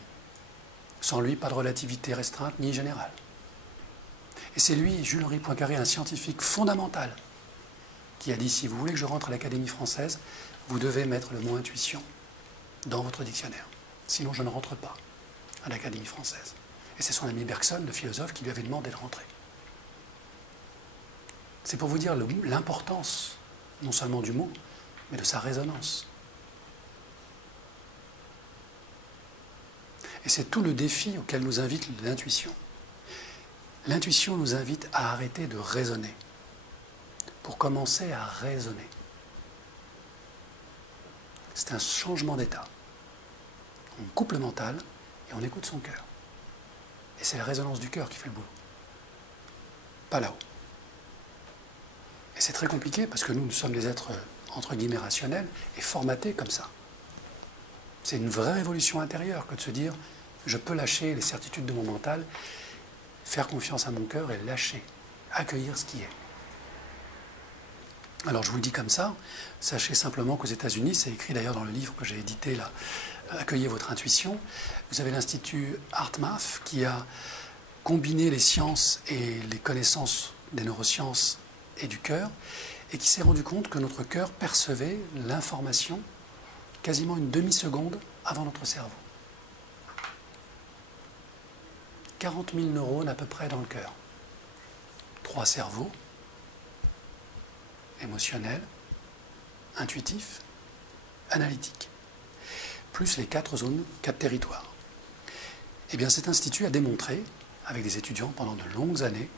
Sans lui, pas de relativité restreinte ni générale. Et c'est lui, Jules-Henri Poincaré, un scientifique fondamental, qui a dit, si vous voulez que je rentre à l'Académie française, vous devez mettre le mot intuition dans votre dictionnaire. Sinon, je ne rentre pas à l'Académie française. Et c'est son ami Bergson, le philosophe, qui lui avait demandé de rentrer. C'est pour vous dire l'importance, non seulement du mot, mais de sa résonance. Et c'est tout le défi auquel nous invite l'intuition. L'intuition nous invite à arrêter de raisonner, pour commencer à raisonner. C'est un changement d'état. On coupe le mental et on écoute son cœur. Et c'est la résonance du cœur qui fait le boulot. Pas là-haut. Et c'est très compliqué parce que nous sommes des êtres, entre guillemets, rationnels et formatés comme ça. C'est une vraie révolution intérieure que de se dire je peux lâcher les certitudes de mon mental, faire confiance à mon cœur et lâcher, accueillir ce qui est. Alors je vous le dis comme ça, sachez simplement qu'aux États-Unis, c'est écrit d'ailleurs dans le livre que j'ai édité là, Accueillez votre intuition, vous avez l'Institut HeartMath qui a combiné les sciences et les connaissances des neurosciences et du cœur, et qui s'est rendu compte que notre cœur percevait l'information quasiment une demi-seconde avant notre cerveau. 40 000 neurones à peu près dans le cœur. 3 cerveaux, émotionnel, intuitif, analytique, plus les 4 zones, 4 territoires. Eh bien, cet institut a démontré, avec des étudiants pendant de longues années,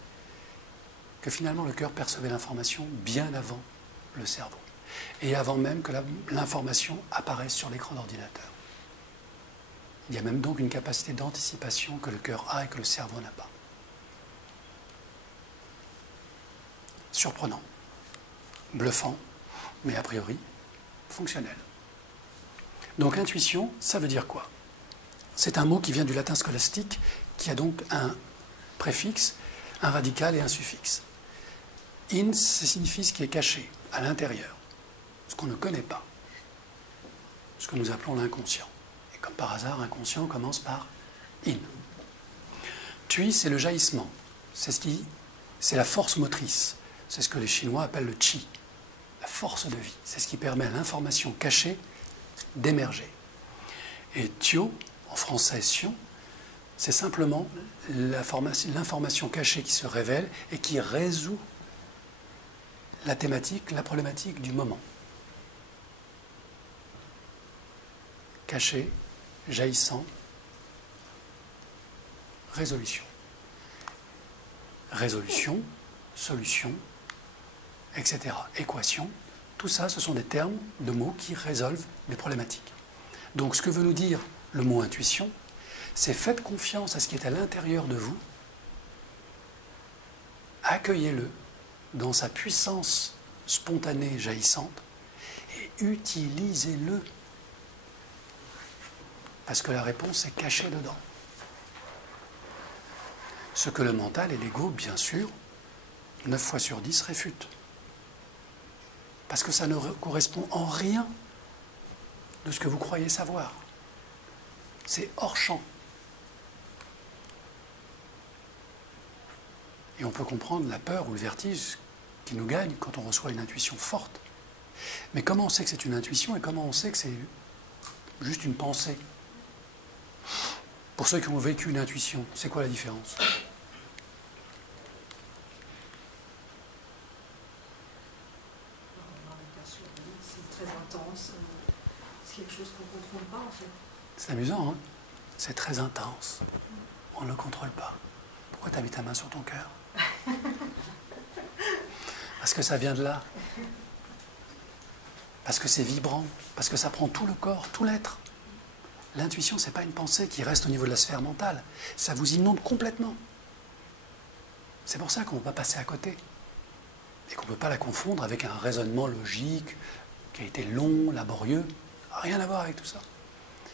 que finalement le cœur percevait l'information bien avant le cerveau. et avant même que l'information apparaisse sur l'écran d'ordinateur. Il y a même donc une capacité d'anticipation que le cœur a et que le cerveau n'a pas. Surprenant, bluffant, mais a priori fonctionnel. Donc intuition, ça veut dire quoi? C'est un mot qui vient du latin scolastique, qui a donc un préfixe, un radical et un suffixe. In, ça signifie ce qui est caché, à l'intérieur, ce qu'on ne connaît pas, ce que nous appelons l'inconscient. Et comme par hasard, inconscient commence par in. Tui, c'est le jaillissement, c'est la force motrice, c'est ce que les Chinois appellent le qi, la force de vie, c'est ce qui permet à l'information cachée d'émerger. Et tio, en français sion, c'est simplement l'information cachée qui se révèle et qui résout la thématique, la problématique du moment. Caché, jaillissant, résolution. Résolution, solution, etc. Équation, tout ça, ce sont des termes de mots qui résolvent des problématiques. Donc ce que veut nous dire le mot intuition, c'est faites confiance à ce qui est à l'intérieur de vous, accueillez-le dans sa puissance spontanée jaillissante et utilisez-le. Parce que la réponse est cachée dedans. Ce que le mental et l'ego, bien sûr, 9 fois sur 10 réfutent. Parce que ça ne correspond en rien de ce que vous croyez savoir. C'est hors champ. Et on peut comprendre la peur ou le vertige qui nous gagne quand on reçoit une intuition forte. Mais comment on sait que c'est une intuition et comment on sait que c'est juste une pensée? Pour ceux qui ont vécu une intuition, c'est quoi la différence? C'est très intense, c'est quelque chose qu'on ne contrôle pas en fait. C'est amusant, hein? C'est très intense. On ne le contrôle pas. Pourquoi tu as mis ta main sur ton cœur? Parce que ça vient de là. Parce que c'est vibrant. Parce que ça prend tout le corps, tout l'être. L'intuition, ce n'est pas une pensée qui reste au niveau de la sphère mentale. Ça vous inonde complètement. C'est pour ça qu'on ne peut pas passer à côté. Et qu'on ne peut pas la confondre avec un raisonnement logique qui a été long, laborieux. Rien à voir avec tout ça.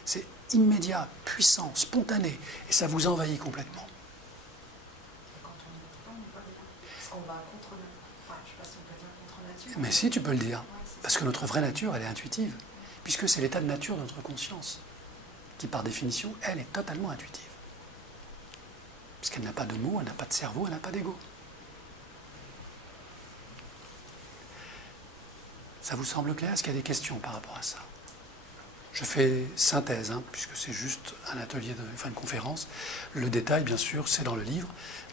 C'est immédiat, puissant, spontané. Et ça vous envahit complètement. Et quand on n'écoute pas, on n'est pas bien. Parce qu'on va contre le... Enfin, je ne sais pas si on peut dire contre nature. Mais si, tu peux le dire. Ouais, Parce que notre vraie nature, elle est intuitive. Puisque c'est l'état de nature de notre conscience. Qui, par définition, elle est totalement intuitive. Puisqu'elle n'a pas de mots, elle n'a pas de cerveau, elle n'a pas d'ego. Ça vous semble clair? Est-ce qu'il y a des questions par rapport à ça? Je fais synthèse, hein, puisque c'est juste un atelier, une conférence. Le détail, bien sûr, c'est dans le livre.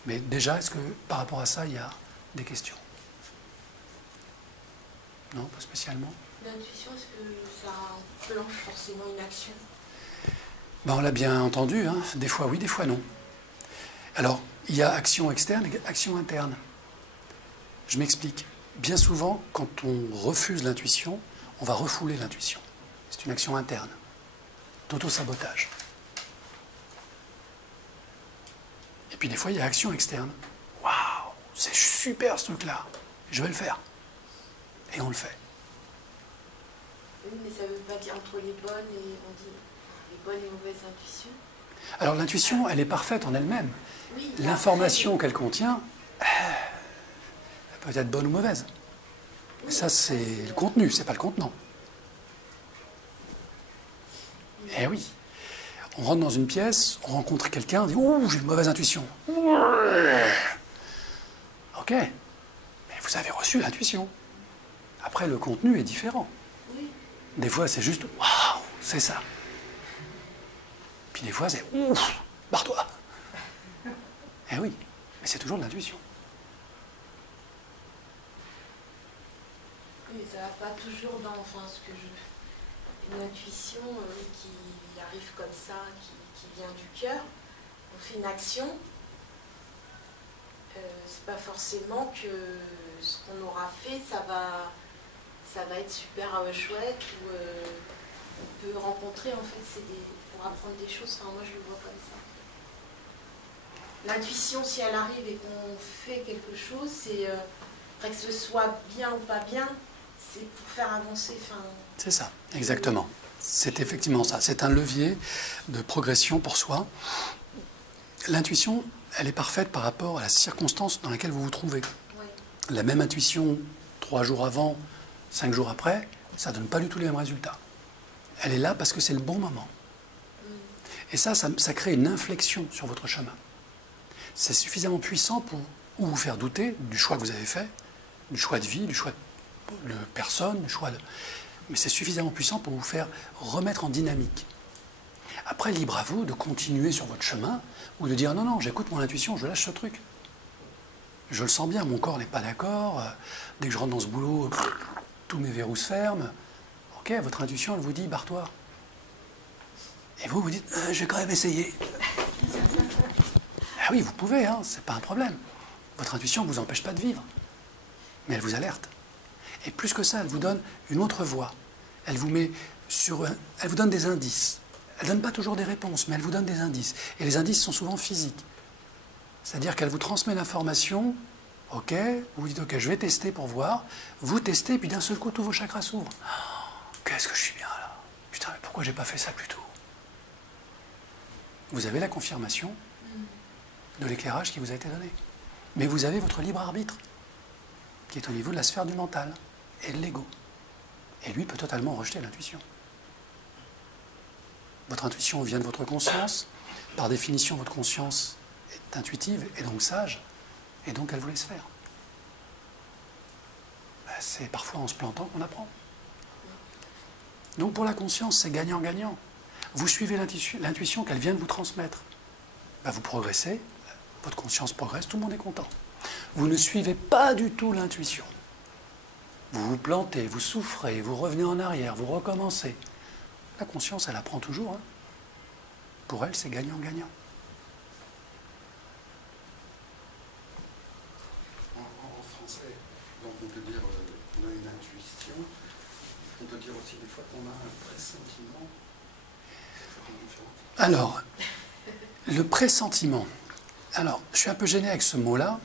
Mais déjà, est-ce que par rapport à ça, il y a des questions? Non, pas spécialement? L'intuition, est-ce que ça enclenche forcément une action? Ben, on l'a bien entendu, hein. Des fois oui, des fois non. Alors, il y a action externe et action interne. Je m'explique. Bien souvent, quand on refuse l'intuition, on va refouler l'intuition. C'est une action interne, d'auto-sabotage. Et puis des fois, il y a action externe. Waouh, c'est super ce truc-là, je vais le faire. Et on le fait. Oui, mais ça ne veut pas dire entre les bonnes et on dit les bonnes et mauvaises intuitions. Alors l'intuition, elle est parfaite en elle-même. Oui, L'information qu'elle contient, elle peut être bonne ou mauvaise. Mais ça, c'est le contenu, c'est pas le contenant. Eh oui. On rentre dans une pièce, on rencontre quelqu'un, on dit « Ouh, j'ai une mauvaise intuition. » Ok, mais vous avez reçu l'intuition. Après, le contenu est différent. Oui. Des fois, c'est juste « Waouh, c'est ça. » Puis des fois, c'est « Ouf, barre-toi. » Eh oui, mais c'est toujours de l'intuition. Oui, mais ça ne va pas toujours dans une intuition qui arrive comme ça, qui vient du cœur. On fait une action. C'est pas forcément que ce qu'on aura fait, ça va ça va être super chouette, où on peut rencontrer, en fait, pour apprendre des choses. Enfin, moi, je le vois comme ça. L'intuition, si elle arrive et qu'on fait quelque chose, c'est, après que ce soit bien ou pas bien, c'est pour faire avancer. Enfin, c'est ça, exactement. C'est effectivement ça. C'est un levier de progression pour soi. L'intuition, elle est parfaite par rapport à la circonstance dans laquelle vous vous trouvez. ouais. La même intuition 3 jours avant, 5 jours après, ça ne donne pas du tout les mêmes résultats. Elle est là parce que c'est le bon moment. Et ça crée une inflexion sur votre chemin. C'est suffisamment puissant pour ou vous faire douter du choix que vous avez fait, du choix de vie, du choix de personne, du choix de... Mais c'est suffisamment puissant pour vous faire remettre en dynamique. Après, libre à vous de continuer sur votre chemin ou de dire non, non, j'écoute mon intuition, je lâche ce truc. Je le sens bien, mon corps n'est pas d'accord. Dès que je rentre dans ce boulot, tous mes verrous se ferment. Ok, votre intuition, elle vous dit barre-toi. Et vous, vous dites je vais quand même essayer. Ah oui, vous pouvez, hein, c'est pas un problème. Votre intuition ne vous empêche pas de vivre. Mais elle vous alerte. Et plus que ça, elle vous donne une autre voie. Elle vous donne des indices. Elle ne donne pas toujours des réponses, mais elle vous donne des indices. Et les indices sont souvent physiques. C'est-à-dire qu'elle vous transmet l'information, ok, vous vous dites ok, je vais tester pour voir. Vous testez, puis d'un seul coup, tous vos chakras s'ouvrent. Oh, qu'est-ce que je suis bien là. Putain, mais pourquoi j'ai pas fait ça plus tôt? Vous avez la confirmation de l'éclairage qui vous a été donné. Mais vous avez votre libre arbitre, qui est au niveau de la sphère du mental et de l'ego. Et lui peut totalement rejeter l'intuition. Votre intuition vient de votre conscience. Par définition, votre conscience est intuitive et donc sage, et donc elle vous laisse faire. C'est parfois en se plantant qu'on apprend. Donc pour la conscience, c'est gagnant-gagnant. Vous suivez l'intuition qu'elle vient de vous transmettre. Vous progressez, votre conscience progresse, tout le monde est content. Vous ne suivez pas du tout l'intuition. Vous vous plantez, vous souffrez, vous revenez en arrière, vous recommencez. La conscience, elle apprend toujours. Hein. Pour elle, c'est gagnant-gagnant. En français, donc on peut dire qu'on a une intuition. On peut dire aussi des fois qu'on a un pressentiment. Alors, le pressentiment. Alors, je suis un peu gêné avec ce mot-là,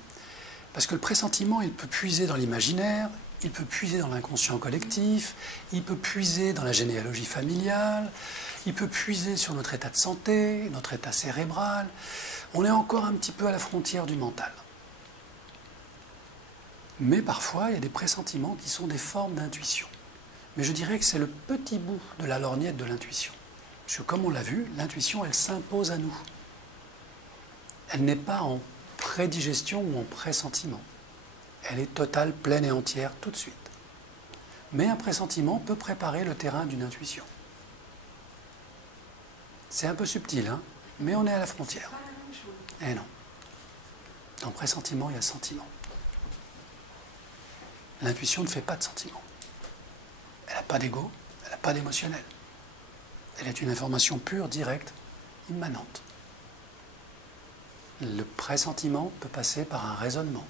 parce que le pressentiment, il peut puiser dans l'imaginaire, il peut puiser dans l'inconscient collectif, il peut puiser dans la généalogie familiale, il peut puiser sur notre état de santé, notre état cérébral. On est encore un petit peu à la frontière du mental. Mais parfois, il y a des pressentiments qui sont des formes d'intuition. Mais je dirais que c'est le petit bout de la lorgnette de l'intuition. Parce que comme on l'a vu, l'intuition, elle s'impose à nous. Elle n'est pas en prédigestion ou en pressentiment. Elle est totale, pleine et entière tout de suite. Mais un pressentiment peut préparer le terrain d'une intuition. C'est un peu subtil, hein, mais on est à la frontière. Eh non. Dans pressentiment, il y a sentiment. L'intuition ne fait pas de sentiment. Elle n'a pas d'ego, elle n'a pas d'émotionnel. Elle est une information pure, directe, immanente. Le pressentiment peut passer par un raisonnement,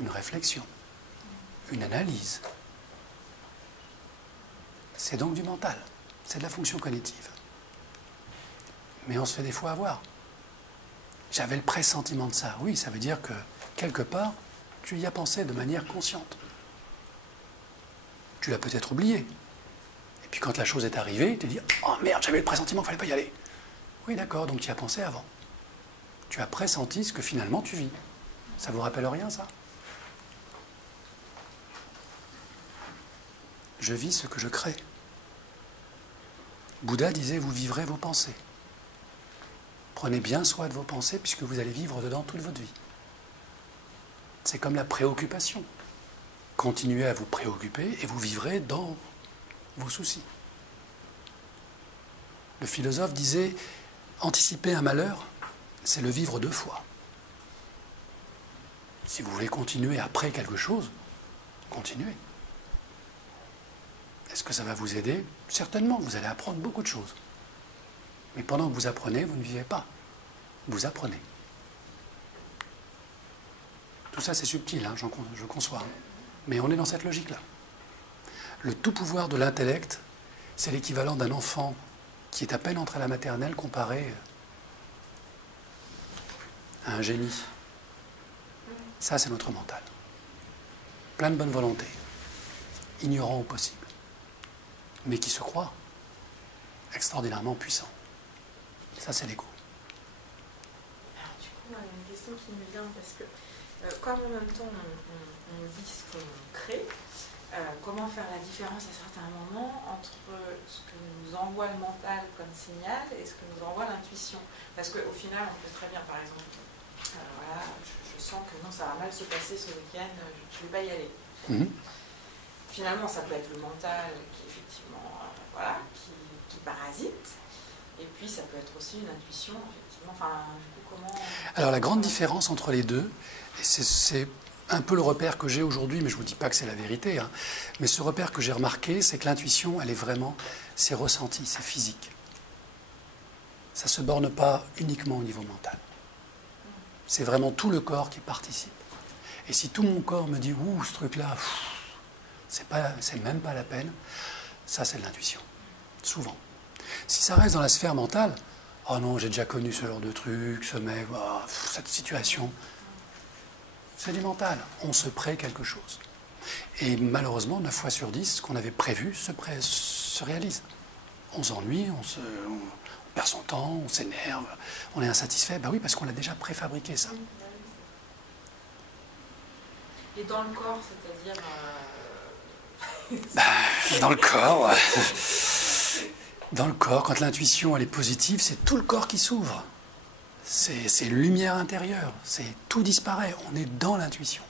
une réflexion, une analyse. C'est donc du mental, c'est de la fonction cognitive. Mais on se fait des fois avoir. J'avais le pressentiment de ça. Oui, ça veut dire que, quelque part, tu y as pensé de manière consciente. Tu l'as peut-être oublié. Et puis quand la chose est arrivée, tu te dis « Oh merde, j'avais le pressentiment qu'il ne fallait pas y aller ». Oui, d'accord, donc tu y as pensé avant. Tu as pressenti ce que finalement tu vis. Ça vous rappelle rien, ça? Je vis ce que je crée. Bouddha disait « Vous vivrez vos pensées ». Prenez bien soin de vos pensées puisque vous allez vivre dedans toute votre vie. C'est comme la préoccupation. Continuez à vous préoccuper et vous vivrez dans vos soucis. Le philosophe disait « Anticiper un malheur, c'est le vivre 2 fois. » Si vous voulez continuer après quelque chose, continuez. Est-ce que ça va vous aider? Certainement, vous allez apprendre beaucoup de choses. Mais pendant que vous apprenez, vous ne vivez pas. Vous apprenez. Tout ça, c'est subtil, hein, je conçois. Mais on est dans cette logique-là. Le tout pouvoir de l'intellect, c'est l'équivalent d'un enfant qui est à peine entré à la maternelle comparé à un génie. Ça, c'est notre mental. Plein de bonne volonté, ignorant au possible, mais qui se croit extraordinairement puissant. Ça, c'est l'ego. Alors, du coup, moi, il y a une question qui me vient parce que, comme en même temps on dit ce qu'on crée, comment faire la différence à certains moments entre ce que nous envoie le mental comme signal et ce que nous envoie l'intuition? Parce qu'au final, on peut très bien, par exemple, voilà, je sens que non, ça va mal se passer ce week-end, je ne vais pas y aller. Finalement, ça peut être le mental qui, effectivement, voilà, qui parasite. Et puis, ça peut être aussi une intuition, effectivement. Enfin, du coup, comment... Alors, la grande différence entre les deux, et c'est un peu le repère que j'ai aujourd'hui, mais je ne vous dis pas que c'est la vérité, hein, mais ce repère que j'ai remarqué, c'est que l'intuition, elle est vraiment, c'est ressenti, c'est physique. Ça ne se borne pas uniquement au niveau mental. C'est vraiment tout le corps qui participe. Et si tout mon corps me dit « Ouh, ce truc-là, c'est même pas la peine », ça, c'est de l'intuition. Souvent. Si ça reste dans la sphère mentale, « Oh non, j'ai déjà connu ce genre de truc, ce mec, oh, cette situation », c'est du mental. On se prête quelque chose. Et malheureusement, 9 fois sur 10, ce qu'on avait prévu se réalise. On s'ennuie, on perd son temps, on s'énerve, on est insatisfait. Ben oui, parce qu'on l'a déjà préfabriqué, ça. Et dans le corps, c'est-à-dire... Dans le corps... Dans le corps, quand l'intuition elle est positive, c'est tout le corps qui s'ouvre. C'est une lumière intérieure. Tout disparaît. On est dans l'intuition.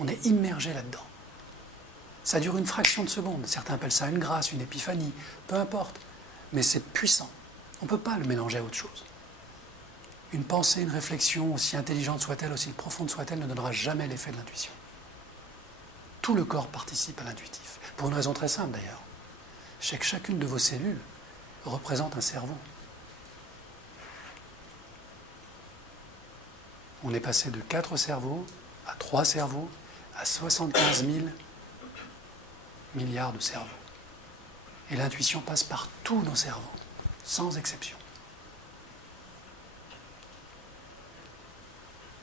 On est immergé là-dedans. Ça dure une fraction de seconde. Certains appellent ça une grâce, une épiphanie. Peu importe. Mais c'est puissant. On ne peut pas le mélanger à autre chose. Une pensée, une réflexion, aussi intelligente soit-elle, aussi profonde soit-elle, ne donnera jamais l'effet de l'intuition. Tout le corps participe à l'intuitif. Pour une raison très simple d'ailleurs. Chacune de vos cellules représente un cerveau. On est passé de 4 cerveaux à 3 cerveaux à 75 000 milliards de cerveaux. Et l'intuition passe par tous nos cerveaux, sans exception.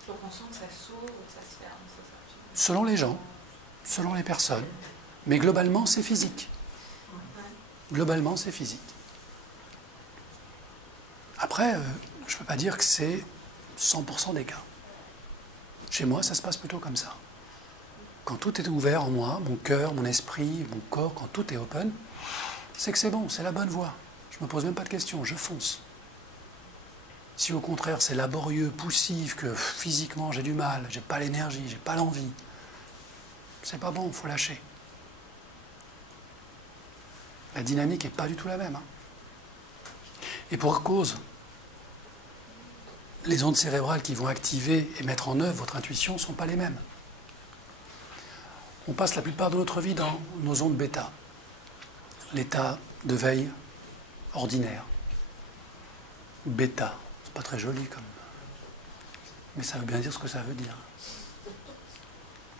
Donc on sent que ça s'ouvre, que ça se ferme, c'est ça? Selon les gens, selon les personnes. Mais globalement, c'est physique. Globalement, c'est physique. Après, je ne peux pas dire que c'est 100% des cas. Chez moi, ça se passe plutôt comme ça. Quand tout est ouvert en moi, mon cœur, mon esprit, mon corps, quand tout est open, c'est que c'est bon, c'est la bonne voie. Je ne me pose même pas de questions, je fonce. Si au contraire c'est laborieux, poussif, que physiquement j'ai du mal, j'ai pas l'énergie, j'ai pas l'envie, c'est pas bon, il faut lâcher. La dynamique n'est pas du tout la même. Et pour cause, les ondes cérébrales qui vont activer et mettre en œuvre votre intuition ne sont pas les mêmes. On passe la plupart de notre vie dans nos ondes bêta, l'état de veille ordinaire. Bêta, c'est pas très joli comme... mais ça veut bien dire ce que ça veut dire.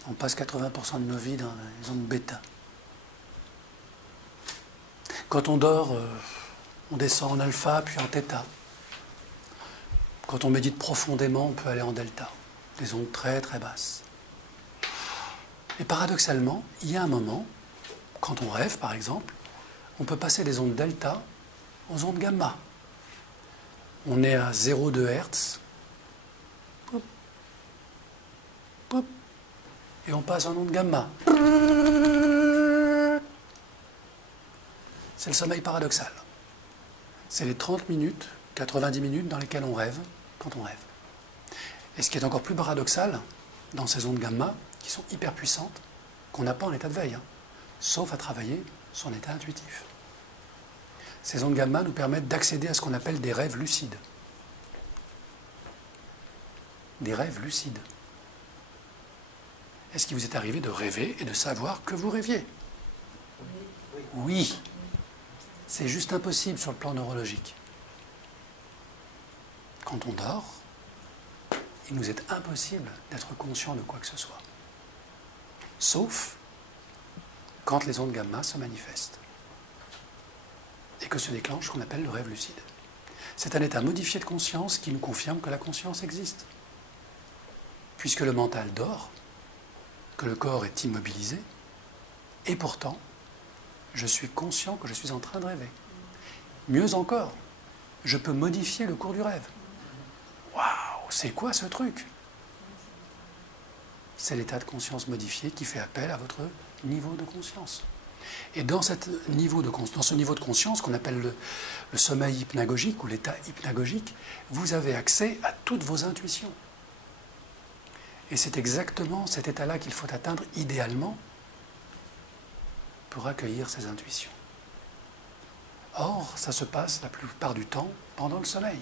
On passe 80% de nos vies dans les ondes bêta. Quand on dort, on descend en alpha puis en θ. Quand on médite profondément, on peut aller en delta, des ondes très très basses. Et paradoxalement, il y a un moment, quand on rêve par exemple, on peut passer des ondes delta aux ondes gamma. On est à 0,2 Hz, poup, poup, et on passe en ondes gamma. C'est le sommeil paradoxal. C'est les 30 minutes, 90 minutes dans lesquelles on rêve quand on rêve. Et ce qui est encore plus paradoxal, dans ces ondes gamma, qui sont hyper puissantes, qu'on n'a pas en état de veille, sauf à travailler son état intuitif. Ces ondes gamma nous permettent d'accéder à ce qu'on appelle des rêves lucides. Des rêves lucides. Est-ce qu'il vous est arrivé de rêver et de savoir que vous rêviez? Oui. C'est juste impossible sur le plan neurologique. Quand on dort, il nous est impossible d'être conscient de quoi que ce soit. Sauf quand les ondes gamma se manifestent et que se déclenche ce qu'on appelle le rêve lucide. C'est un état modifié de conscience qui nous confirme que la conscience existe. Puisque le mental dort, que le corps est immobilisé, et pourtant, je suis conscient que je suis en train de rêver. Mieux encore, je peux modifier le cours du rêve. Waouh, c'est quoi ce truc? C'est l'état de conscience modifié qui fait appel à votre niveau de conscience. Et dans ce niveau de conscience qu'on appelle le sommeil hypnagogique ou l'état hypnagogique, vous avez accès à toutes vos intuitions. Et c'est exactement cet état-là qu'il faut atteindre idéalement pour accueillir ces intuitions. Or, ça se passe la plupart du temps pendant le sommeil.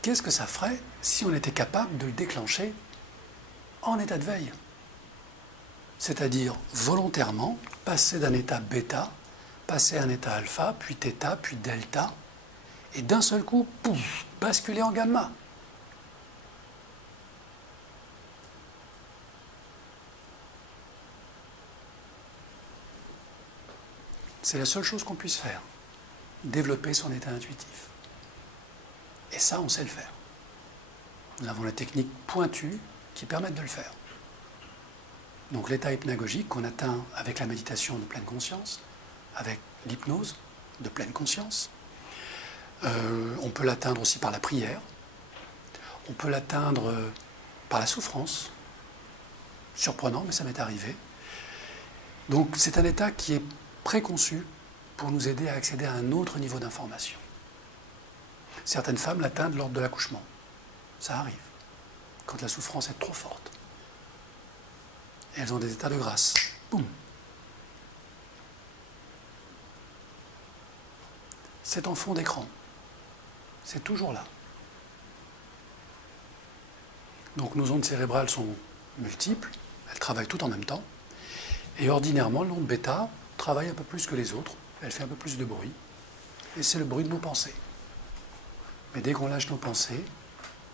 Qu'est-ce que ça ferait si on était capable de le déclencher en état de veille? C'est-à-dire volontairement passer d'un état bêta, passer à un état alpha, puis θ, puis delta, et d'un seul coup, pouf, basculer en gamma. C'est la seule chose qu'on puisse faire, développer son état intuitif. Et ça, on sait le faire. Nous avons les techniques pointues qui permettent de le faire. Donc l'état hypnagogique qu'on atteint avec la méditation de pleine conscience, avec l'hypnose de pleine conscience. On peut l'atteindre aussi par la prière. On peut l'atteindre par la souffrance. Surprenant, mais ça m'est arrivé. Donc c'est un état qui est préconçu pour nous aider à accéder à un autre niveau d'information. Certaines femmes l'atteignent lors de l'accouchement. Ça arrive, quand la souffrance est trop forte. Et elles ont des états de grâce. Boum. C'est en fond d'écran. C'est toujours là. Donc nos ondes cérébrales sont multiples, elles travaillent toutes en même temps. Et ordinairement, l'onde bêta travaille un peu plus que les autres, elle fait un peu plus de bruit. Et c'est le bruit de nos pensées. Mais dès qu'on lâche nos pensées,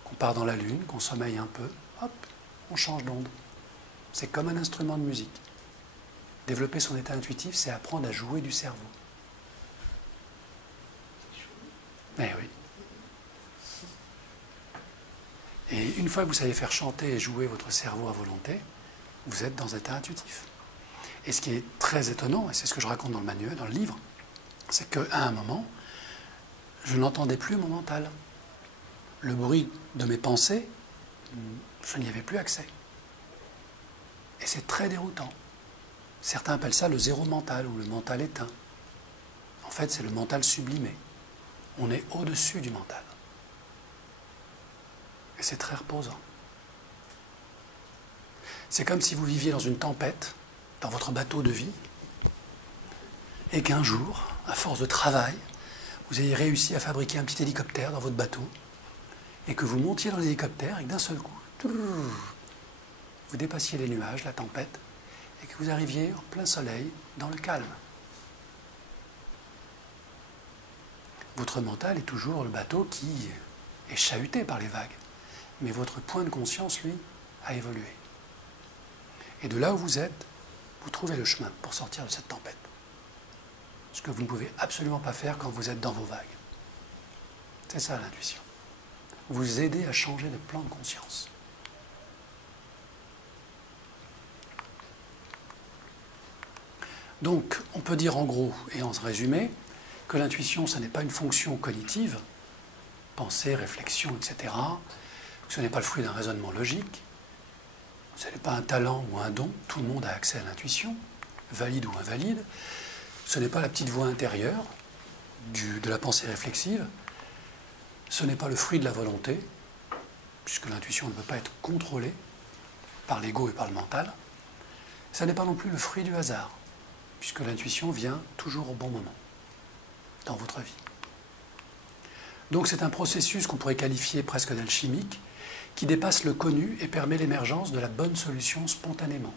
qu'on part dans la lune, qu'on sommeille un peu, hop, on change d'onde. C'est comme un instrument de musique. Développer son état intuitif, c'est apprendre à jouer du cerveau. Eh oui. Et une fois que vous savez faire chanter et jouer votre cerveau à volonté, vous êtes dans un état intuitif. Et ce qui est très étonnant, et c'est ce que je raconte dans le manuel, dans le livre, c'est qu'à un moment, je n'entendais plus mon mental. Le bruit de mes pensées, je n'y avais plus accès. Et c'est très déroutant. Certains appellent ça le zéro mental ou le mental éteint. En fait, c'est le mental sublimé. On est au-dessus du mental. Et c'est très reposant. C'est comme si vous viviez dans une tempête, dans votre bateau de vie, et qu'un jour, à force de travail, vous ayez réussi à fabriquer un petit hélicoptère dans votre bateau, et que vous montiez dans l'hélicoptère, et que d'un seul coup, vous dépassiez les nuages, la tempête, et que vous arriviez en plein soleil, dans le calme. Votre mental est toujours le bateau qui est chahuté par les vagues, mais votre point de conscience, lui, a évolué. Et de là où vous êtes, vous trouvez le chemin pour sortir de cette tempête. Ce que vous ne pouvez absolument pas faire quand vous êtes dans vos vagues. C'est ça l'intuition. Vous aider à changer de plan de conscience. Donc, on peut dire en gros, et en résumé, que l'intuition, ce n'est pas une fonction cognitive, pensée, réflexion, etc. Ce n'est pas le fruit d'un raisonnement logique. Ce n'est pas un talent ou un don. Tout le monde a accès à l'intuition, valide ou invalide. Ce n'est pas la petite voix intérieure de la pensée réflexive. Ce n'est pas le fruit de la volonté, puisque l'intuition ne peut pas être contrôlée par l'ego et par le mental. Ce n'est pas non plus le fruit du hasard, puisque l'intuition vient toujours au bon moment dans votre vie. Donc c'est un processus qu'on pourrait qualifier presque d'alchimique, qui dépasse le connu et permet l'émergence de la bonne solution spontanément.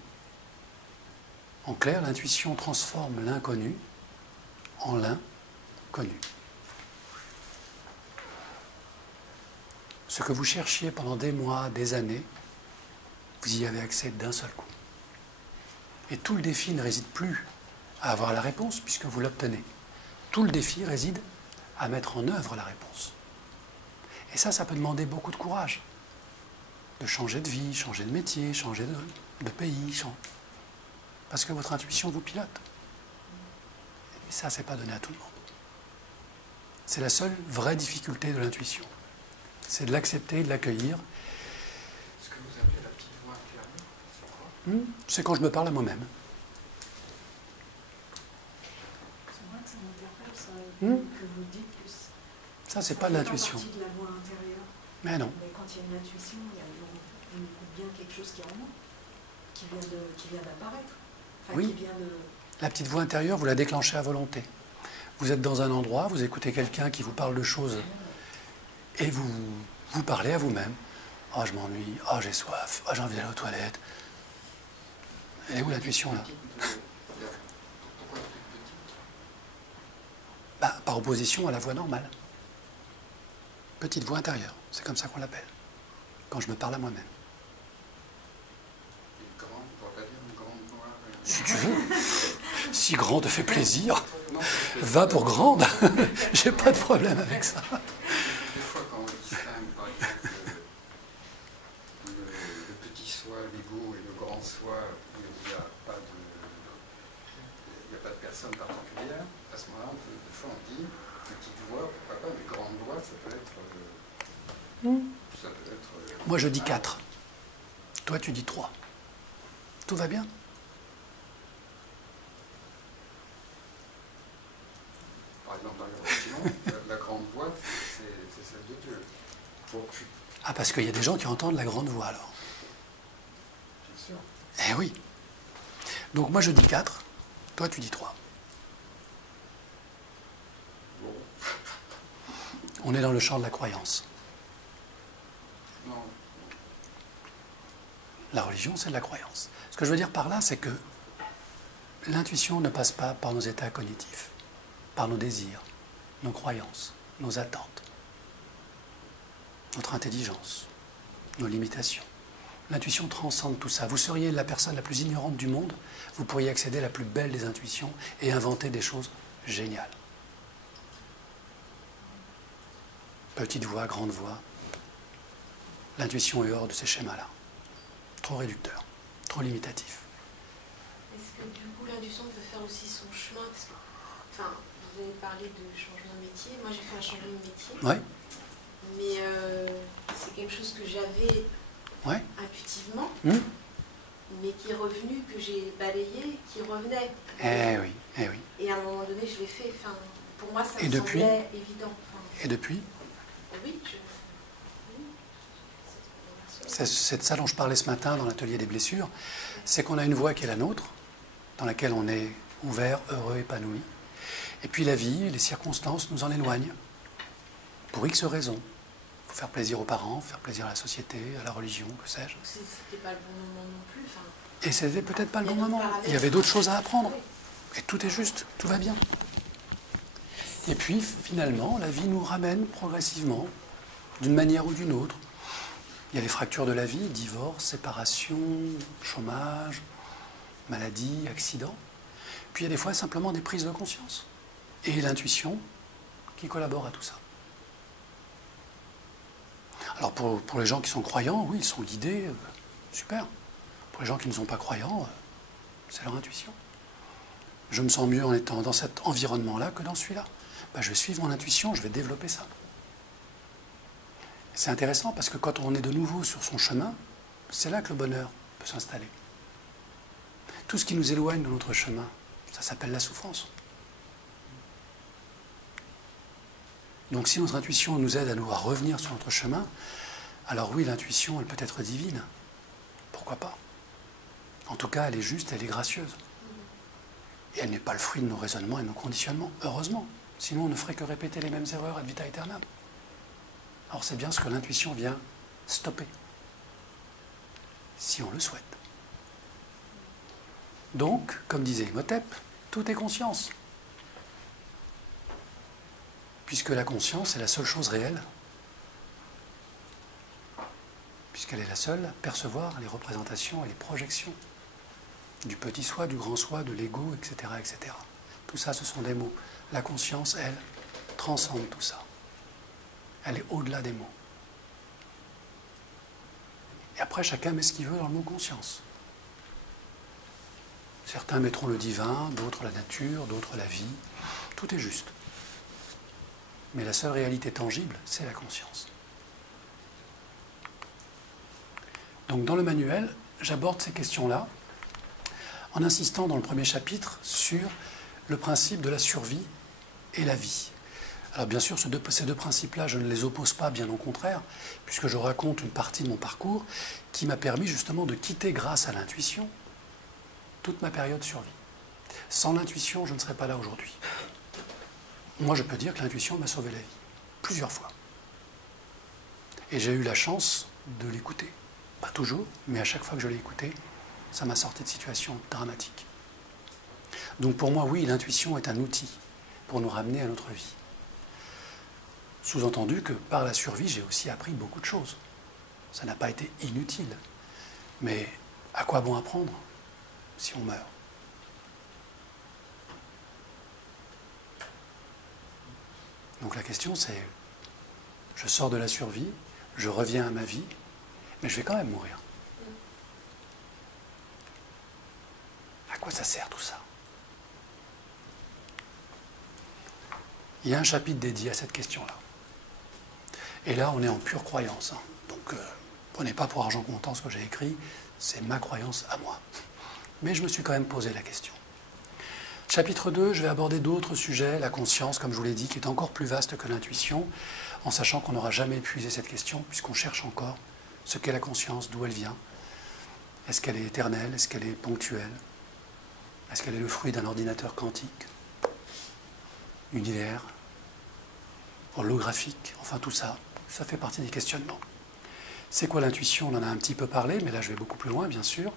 En clair, l'intuition transforme l'inconnu en l'inconnu. Ce que vous cherchiez pendant des mois, des années, vous y avez accès d'un seul coup. Et tout le défi ne réside plus à avoir la réponse, puisque vous l'obtenez. Tout le défi réside à mettre en œuvre la réponse. Et ça peut demander beaucoup de courage. De changer de vie, changer de métier, changer de pays. Parce que votre intuition vous pilote. Et ça, c'est pas donné à tout le monde. C'est la seule vraie difficulté de l'intuition. C'est de l'accepter, de l'accueillir. Ce que vous appelez la petite voix intérieure, c'est quoi? C'est quand je me parle à moi-même. C'est vrai que ça m'interpelle, ça, Hmm. que vous dites que Ça, c'est ça pas de fait l'intuition. partie de la voix intérieure. Mais non. Mais quand il y a une intuition, il y a bien quelque chose qui est en nous, qui vient d'apparaître. Enfin, Oui. qui vient de... La petite voix intérieure, vous la déclenchez à volonté. Vous êtes dans un endroit, vous écoutez quelqu'un qui vous parle de choses et vous parlez à vous-même. Oh, je m'ennuie. Oh, j'ai soif. Oh, j'ai envie d'aller aux toilettes. Elle est où l'intuition, là? Pourquoi toute petite? Par opposition à la voix normale. Petite voix intérieure. C'est comme ça qu'on l'appelle. Quand je me parle à moi-même. Une grande, on ne pourrait pas dire une grande voix. Si tu veux. Si grand te fait plaisir, Non, va pour grande. J'ai pas de problème avec ça. des fois, quand on distingue, par exemple, le petit soi, l'ego et le grand soi, où il n'y a pas de personne particulière, à ce moment-là, des fois, on dit petite voix, pourquoi pas, mais grande voix, ça peut être. Moi, je dis 4. Toi, tu dis 3. Tout va bien? Par exemple, dans les religions, la grande voix, c'est celle de Dieu. Ah, parce qu'il y a des gens qui entendent la grande voix, alors. Bien sûr. Eh oui. Donc, moi, je dis 4. Toi, tu dis 3. Bon. On est dans le champ de la croyance. Non. La religion, c'est de la croyance. Ce que je veux dire par là, c'est que l'intuition ne passe pas par nos états cognitifs, par nos désirs, nos croyances, nos attentes, notre intelligence, nos limitations. L'intuition transcende tout ça. Vous seriez la personne la plus ignorante du monde, vous pourriez accéder à la plus belle des intuitions et inventer des choses géniales. Petite voix, grande voix. L'intuition est hors de ces schémas-là. Trop réducteur, trop limitatif. Est-ce que du coup l'intuition peut faire aussi son chemin? Parce que, enfin, vous avez parlé de changement de métier. Moi j'ai fait un changement de métier. Ouais, Mais c'est quelque chose que j'avais ouais. intuitivement, Hmm. mais qui est revenu, que j'ai balayé, qui revenait. Eh oui, eh oui. Et à un moment donné, je l'ai fait. Enfin, pour moi, ça Et me depuis semblait évident. Enfin, Et depuis, oui, c'est de ça dont je parlais ce matin dans l'atelier des blessures, c'est qu'on a une voie qui est la nôtre, dans laquelle on est ouvert, heureux, épanoui. Et puis la vie, les circonstances nous en éloignent, pour X raisons. Faut faire plaisir aux parents, faire plaisir à la société, à la religion, que sais-je. c'était pas le bon moment non plus. Enfin, Et c'était peut-être pas le Il y bon a d'autres moment. paramètres. Il y avait d'autres choses à apprendre. oui. Et tout est juste, tout va bien. Et puis finalement, la vie nous ramène progressivement, d'une manière ou d'une autre. Il y a les fractures de la vie, divorce, séparation, chômage, maladie, accident. Puis il y a des fois simplement des prises de conscience. Et l'intuition qui collabore à tout ça. Alors pour les gens qui sont croyants, oui, ils sont guidés, super. Pour les gens qui ne sont pas croyants, c'est leur intuition. Je me sens mieux en étant dans cet environnement-là que dans celui-là. Ben, je vais suivre mon intuition, je vais développer ça. C'est intéressant parce que quand on est de nouveau sur son chemin, c'est là que le bonheur peut s'installer. Tout ce qui nous éloigne de notre chemin, ça s'appelle la souffrance. Donc si notre intuition nous aide à revenir sur notre chemin, alors oui, l'intuition, elle peut être divine. Pourquoi pas? En tout cas, elle est juste, elle est gracieuse. Et elle n'est pas le fruit de nos raisonnements et de nos conditionnements, heureusement. Sinon, on ne ferait que répéter les mêmes erreurs ad vita aeternam. Alors c'est bien ce que l'intuition vient stopper, si on le souhaite. Donc, comme disait Imhotep, tout est conscience. Puisque la conscience est la seule chose réelle, puisqu'elle est la seule à percevoir les représentations et les projections du petit soi, du grand soi, de l'ego, etc., etc. Tout ça, ce sont des mots. La conscience, elle, transcende tout ça. Elle est au-delà des mots. Et après, chacun met ce qu'il veut dans le mot conscience. Certains mettront le divin, d'autres la nature, d'autres la vie. Tout est juste. Mais la seule réalité tangible, c'est la conscience. Donc dans le manuel, j'aborde ces questions-là en insistant dans le premier chapitre sur le principe de la survie et la vie. Alors bien sûr, ces deux principes-là, je ne les oppose pas, bien au contraire, puisque je raconte une partie de mon parcours qui m'a permis justement de quitter, grâce à l'intuition, toute ma période survie. Sans l'intuition, je ne serais pas là aujourd'hui. Moi, je peux dire que l'intuition m'a sauvé la vie, plusieurs fois. Et j'ai eu la chance de l'écouter. Pas toujours, mais à chaque fois que je l'ai écouté, ça m'a sorti de situations dramatiques. Donc pour moi, oui, l'intuition est un outil pour nous ramener à notre vie. Sous-entendu que par la survie, j'ai aussi appris beaucoup de choses. Ça n'a pas été inutile. Mais à quoi bon apprendre si on meurt? Donc la question c'est, je sors de la survie, je reviens à ma vie, mais je vais quand même mourir. À quoi ça sert tout ça? Il y a un chapitre dédié à cette question-là. Et là, on est en pure croyance. Donc, prenez pas pour argent comptant ce que j'ai écrit, c'est ma croyance à moi. Mais je me suis quand même posé la question. Chapitre 2, je vais aborder d'autres sujets, la conscience, comme je vous l'ai dit, qui est encore plus vaste que l'intuition, en sachant qu'on n'aura jamais épuisé cette question, puisqu'on cherche encore ce qu'est la conscience, d'où elle vient. Est-ce qu'elle est éternelle? Est-ce qu'elle est ponctuelle? Est-ce qu'elle est le fruit d'un ordinateur quantique, univers, holographique? Enfin tout ça, ça fait partie des questionnements. C'est quoi l'intuition? On en a un petit peu parlé, mais là je vais beaucoup plus loin, bien sûr.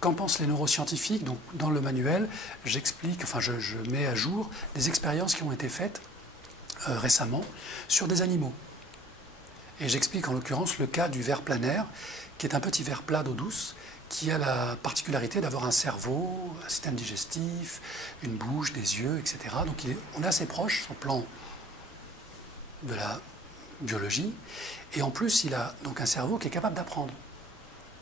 Qu'en pensent les neuroscientifiques? Donc, dans le manuel, j'explique, enfin je mets à jour des expériences qui ont été faites récemment sur des animaux. Et j'explique en l'occurrence le cas du ver planaire, qui est un petit ver plat d'eau douce, qui a la particularité d'avoir un cerveau, un système digestif, une bouche, des yeux, etc. Donc on est assez proche sur le plan de la biologie. Et en plus, il a donc un cerveau qui est capable d'apprendre.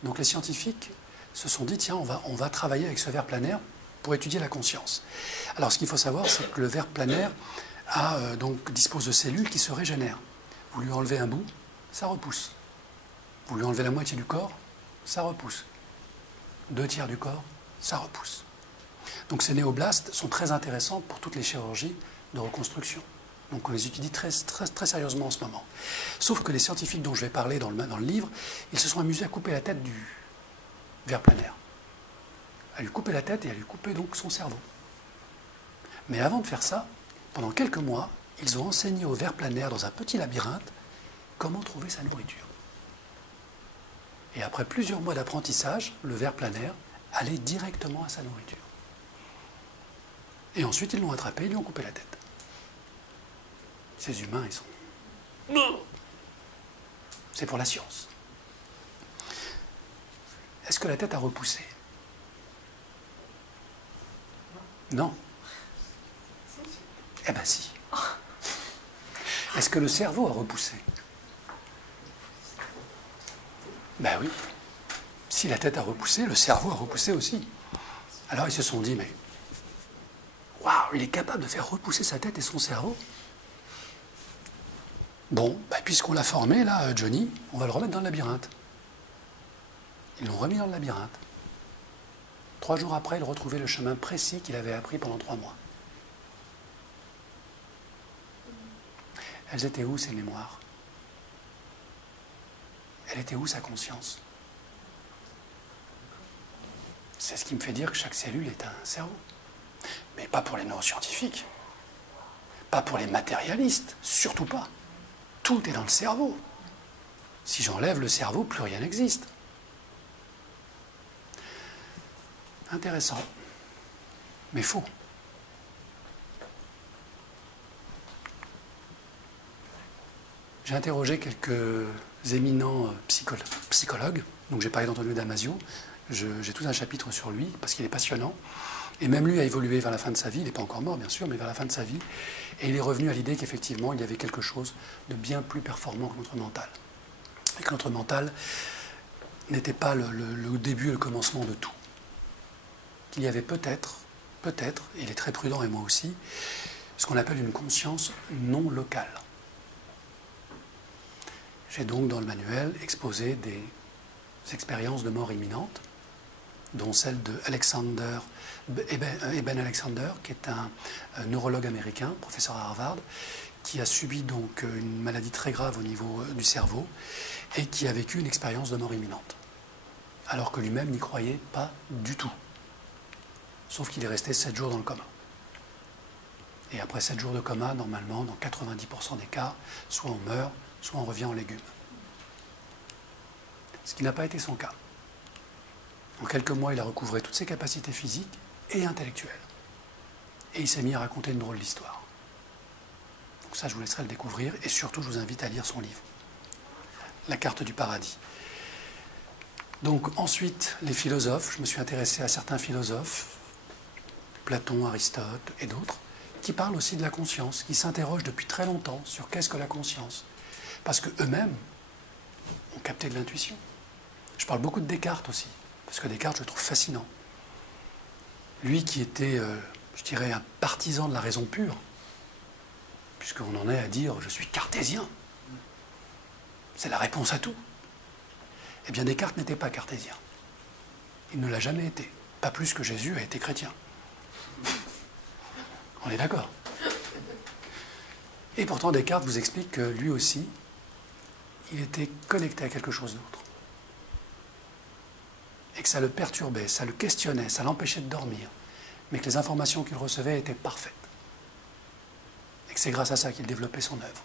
Donc les scientifiques se sont dit, tiens, on va travailler avec ce ver planaire pour étudier la conscience. Alors ce qu'il faut savoir, c'est que le ver planaire dispose de cellules qui se régénèrent. Vous lui enlevez un bout, ça repousse. Vous lui enlevez la moitié du corps, ça repousse. 2/3 du corps, ça repousse. Donc ces néoblastes sont très intéressants pour toutes les chirurgies de reconstruction. Donc on les étudie très sérieusement en ce moment. Sauf que les scientifiques dont je vais parler dans le livre, ils se sont amusés à couper la tête du ver planaire. À lui couper la tête et à lui couper donc son cerveau. Mais avant de faire ça, pendant quelques mois, ils ont enseigné au ver planaire dans un petit labyrinthe comment trouver sa nourriture. Et après plusieurs mois d'apprentissage, le ver planaire allait directement à sa nourriture. Et ensuite, ils l'ont attrapé, ils lui ont coupé la tête. Ces humains, ils sont... C'est pour la science. Est-ce que la tête a repoussé? Non. Eh bien si. Est-ce que le cerveau a repoussé? Ben oui. Si la tête a repoussé, le cerveau a repoussé aussi. Alors ils se sont dit, mais waouh, il est capable de faire repousser sa tête et son cerveau. Bon, ben, puisqu'on l'a formé, là, Johnny, on va le remettre dans le labyrinthe. Ils l'ont remis dans le labyrinthe. 3 jours après, il retrouvait le chemin précis qu'il avait appris pendant 3 mois. Elles étaient où, ces mémoires? Elle était où, sa conscience? C'est ce qui me fait dire que chaque cellule est un cerveau. Mais pas pour les neuroscientifiques. Pas pour les matérialistes. Surtout pas. Tout est dans le cerveau. Si j'enlève le cerveau, plus rien n'existe. Intéressant. Mais faux. J'ai interrogé quelques éminents psychologues. Donc j'ai parlé d'Antonio Damasio, J'ai tout un chapitre sur lui, parce qu'il est passionnant. Et même lui a évolué vers la fin de sa vie. Il n'est pas encore mort, bien sûr, mais vers la fin de sa vie. Et il est revenu à l'idée qu'effectivement, il y avait quelque chose de bien plus performant que notre mental. Et que notre mental n'était pas le début et le commencement de tout. Qu'il y avait peut-être, il est très prudent et moi aussi, ce qu'on appelle une conscience non locale. J'ai donc dans le manuel exposé des expériences de mort imminente, dont celle de Eben Alexander, qui est un neurologue américain, professeur à Harvard, qui a subi donc une maladie très grave au niveau du cerveau et qui a vécu une expérience de mort imminente, alors que lui-même n'y croyait pas du tout. Sauf qu'il est resté 7 jours dans le coma. Et après 7 jours de coma, normalement, dans 90% des cas, soit on meurt, soit on revient en légumes. Ce qui n'a pas été son cas. En quelques mois, il a recouvré toutes ses capacités physiques et intellectuelles. Et il s'est mis à raconter une drôle d'histoire. Donc ça, je vous laisserai le découvrir, et surtout, je vous invite à lire son livre, La carte du paradis. Donc ensuite, les philosophes, je me suis intéressé à certains philosophes, Platon, Aristote et d'autres, qui parlent aussi de la conscience, qui s'interrogent depuis très longtemps sur qu'est-ce que la conscience. Parce qu'eux-mêmes ont capté de l'intuition. Je parle beaucoup de Descartes aussi, parce que Descartes, je le trouve fascinant. Lui qui était, je dirais, un partisan de la raison pure, puisqu'on en est à dire « je suis cartésien ». C'est la réponse à tout. Eh bien, Descartes n'était pas cartésien. Il ne l'a jamais été. Pas plus que Jésus a été chrétien. On est d'accord. Et pourtant, Descartes vous explique que lui aussi, il était connecté à quelque chose d'autre. Et que ça le perturbait, ça le questionnait, ça l'empêchait de dormir. Mais que les informations qu'il recevait étaient parfaites. Et que c'est grâce à ça qu'il développait son œuvre.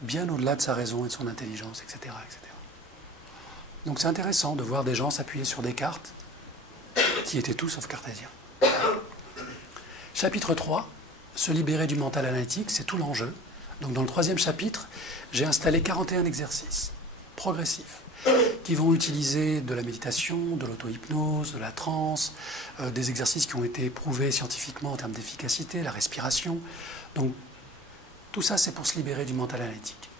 Bien au-delà de sa raison et de son intelligence, etc., etc. Donc c'est intéressant de voir des gens s'appuyer sur Descartes, qui étaient tout sauf cartésiens. Chapitre 3, se libérer du mental analytique, c'est tout l'enjeu. Donc dans le 3e chapitre, j'ai installé 41 exercices progressifs qui vont utiliser de la méditation, de l'auto-hypnose, de la transe, des exercices qui ont été prouvés scientifiquement en termes d'efficacité, la respiration. Donc tout ça, c'est pour se libérer du mental analytique.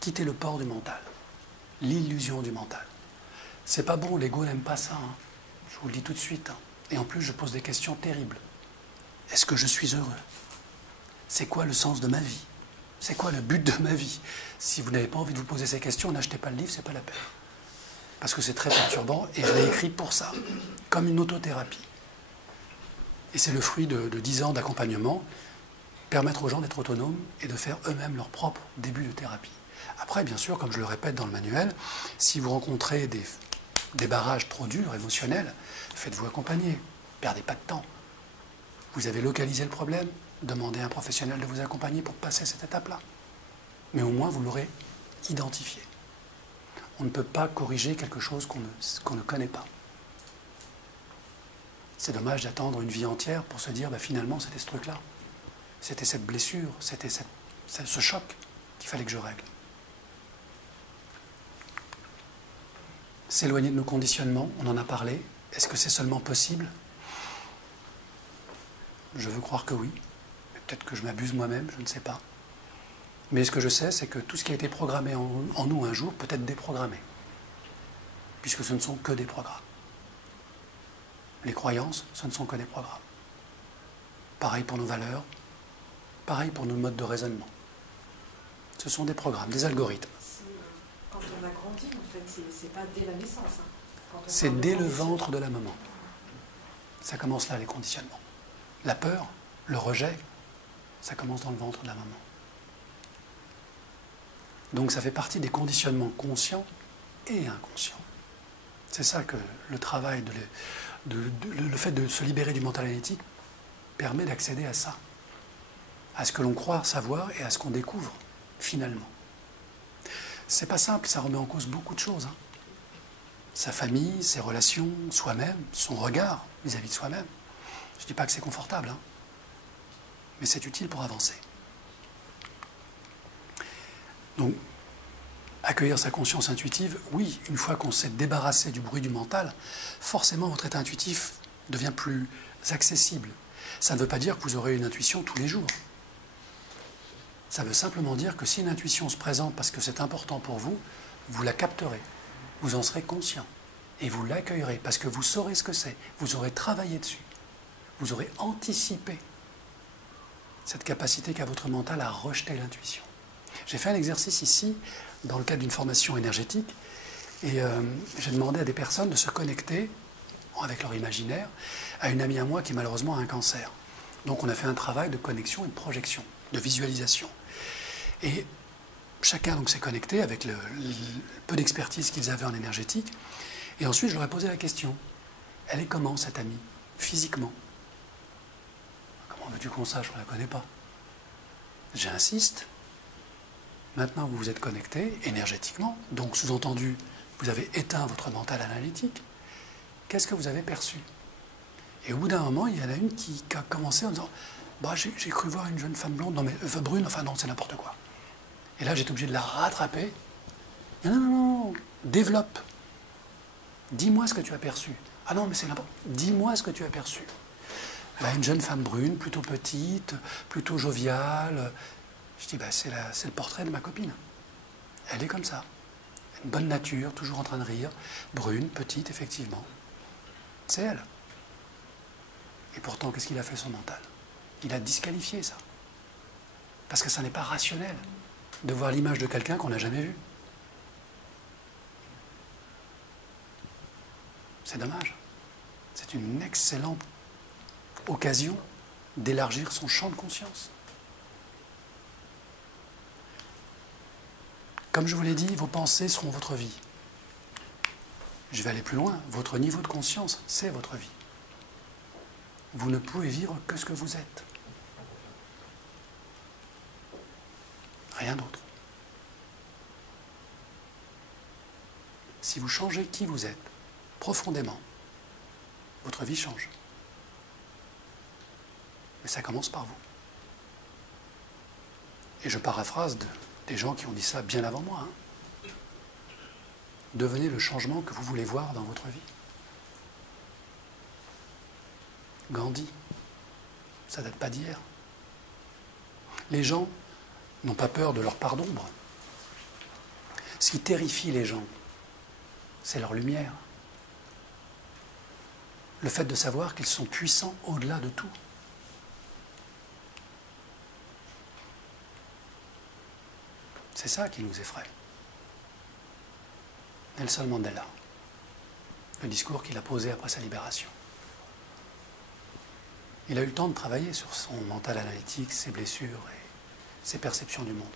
Quitter le port du mental, l'illusion du mental. C'est pas bon, l'ego n'aime pas ça. Hein. Je vous le dis tout de suite. Hein. Et en plus, je pose des questions terribles. Est-ce que je suis heureux? C'est quoi le sens de ma vie? C'est quoi le but de ma vie? Si vous n'avez pas envie de vous poser ces questions, n'achetez pas le livre, c'est pas la peine. Parce que c'est très perturbant et je l'ai écrit pour ça, comme une autothérapie. Et c'est le fruit de 10 ans d'accompagnement, permettre aux gens d'être autonomes et de faire eux-mêmes leur propre début de thérapie. Après, bien sûr, comme je le répète dans le manuel, si vous rencontrez des barrages trop durs, émotionnels, faites-vous accompagner, perdez pas de temps. Vous avez localisé le problème, demandez à un professionnel de vous accompagner pour passer cette étape-là. Mais au moins, vous l'aurez identifié. On ne peut pas corriger quelque chose qu'on ne connaît pas. C'est dommage d'attendre une vie entière pour se dire, bah, finalement, c'était ce truc-là. C'était cette blessure, c'était ce choc qu'il fallait que je règle. S'éloigner de nos conditionnements, on en a parlé. Est-ce que c'est seulement possible? Je veux croire que oui. Peut-être que je m'abuse moi-même, je ne sais pas. Mais ce que je sais, c'est que tout ce qui a été programmé en nous un jour peut être déprogrammé. Puisque ce ne sont que des programmes. Les croyances, ce ne sont que des programmes. Pareil pour nos valeurs, pareil pour nos modes de raisonnement. Ce sont des programmes, des algorithmes. Quand on a grandi, en fait, c'est pas dès la naissance. Hein. C'est dès le ventre de la maman. Ça commence là, les conditionnements. La peur, le rejet, ça commence dans le ventre de la maman. Donc ça fait partie des conditionnements conscients et inconscients. C'est ça que le travail, le fait de se libérer du mental analytique permet d'accéder à ça. À ce que l'on croit savoir et à ce qu'on découvre, finalement. C'est pas simple, ça remet en cause beaucoup de choses. Hein. Sa famille, ses relations, soi-même, son regard vis-à-vis de soi-même. Je ne dis pas que c'est confortable, hein, mais c'est utile pour avancer. Donc, Accueillir sa conscience intuitive, oui, une fois qu'on s'est débarrassé du bruit du mental, forcément votre état intuitif devient plus accessible. Ça ne veut pas dire que vous aurez une intuition tous les jours. Ça veut simplement dire que si une intuition se présente parce que c'est important pour vous, vous la capterez, vous en serez conscient et vous l'accueillerez parce que vous saurez ce que c'est, vous aurez travaillé dessus, vous aurez anticipé cette capacité qu'a votre mental à rejeter l'intuition. J'ai fait un exercice ici, dans le cadre d'une formation énergétique, et j'ai demandé à des personnes de se connecter, avec leur imaginaire, à une amie à moi qui malheureusement a un cancer. Donc on a fait un travail de connexion et de projection, de visualisation. Et chacun donc s'est connecté avec le peu d'expertise qu'ils avaient en énergétique, et ensuite je leur ai posé la question, elle est comment cette amie, physiquement? Comment veux-tu qu'on sache? On ne la connaît pas. J'insiste. Maintenant, vous vous êtes connecté énergétiquement, donc sous-entendu, vous avez éteint votre mental analytique. Qu'est-ce que vous avez perçu? Et au bout d'un moment, il y en a une qui a commencé en disant bah, j'ai cru voir une jeune femme blonde, non mais brune, enfin non, c'est n'importe quoi. Et là, j'étais obligé de la rattraper. Non, non, non, développe. Dis-moi ce que tu as perçu. Ah non, mais c'est n'importe quoi. Dis-moi ce que tu as perçu. Bah, une jeune femme brune, plutôt petite, plutôt joviale. Je dis, bah, c'est le portrait de ma copine. Elle est comme ça. Une bonne nature, toujours en train de rire, brune, petite, effectivement. C'est elle. Et pourtant, qu'est-ce qu'il a fait son mental? Il a disqualifié ça. Parce que ça n'est pas rationnel de voir l'image de quelqu'un qu'on n'a jamais vu. C'est dommage. C'est une excellente occasion d'élargir son champ de conscience. Comme je vous l'ai dit, vos pensées seront votre vie. Je vais aller plus loin. Votre niveau de conscience, c'est votre vie. Vous ne pouvez vivre que ce que vous êtes. Rien d'autre. Si vous changez qui vous êtes, profondément, votre vie change. Mais ça commence par vous. Et je paraphrase des gens qui ont dit ça bien avant moi. Hein. Devenez le changement que vous voulez voir dans votre vie. Gandhi, ça date pas d'hier. Les gens n'ont pas peur de leur part d'ombre. Ce qui terrifie les gens, c'est leur lumière. Le fait de savoir qu'ils sont puissants au-delà de tout. C'est ça qui nous effraie. Nelson Mandela, le discours qu'il a posé après sa libération. Il a eu le temps de travailler sur son mental analytique, ses blessures et ses perceptions du monde.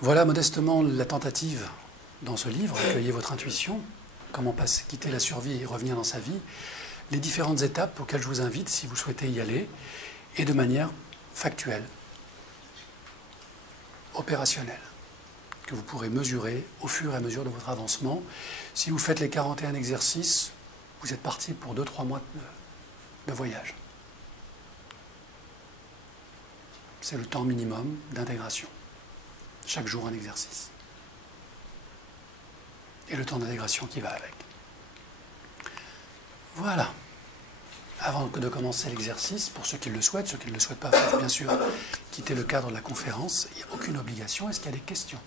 Voilà modestement la tentative dans ce livre, Accueillez votre intuition, comment quitter la survie et revenir dans sa vie, les différentes étapes auxquelles je vous invite si vous souhaitez y aller, et de manière factuelle, opérationnelle, que vous pourrez mesurer au fur et à mesure de votre avancement. Si vous faites les 41 exercices, vous êtes parti pour 2-3 mois de voyage. C'est le temps minimum d'intégration. Chaque jour un exercice. Et le temps d'intégration qui va avec. Voilà. Avant de commencer l'exercice, pour ceux qui le souhaitent, ceux qui ne le souhaitent pas, bien sûr, quitter le cadre de la conférence. Il n'y a aucune obligation. Est-ce qu'il y a des questions ?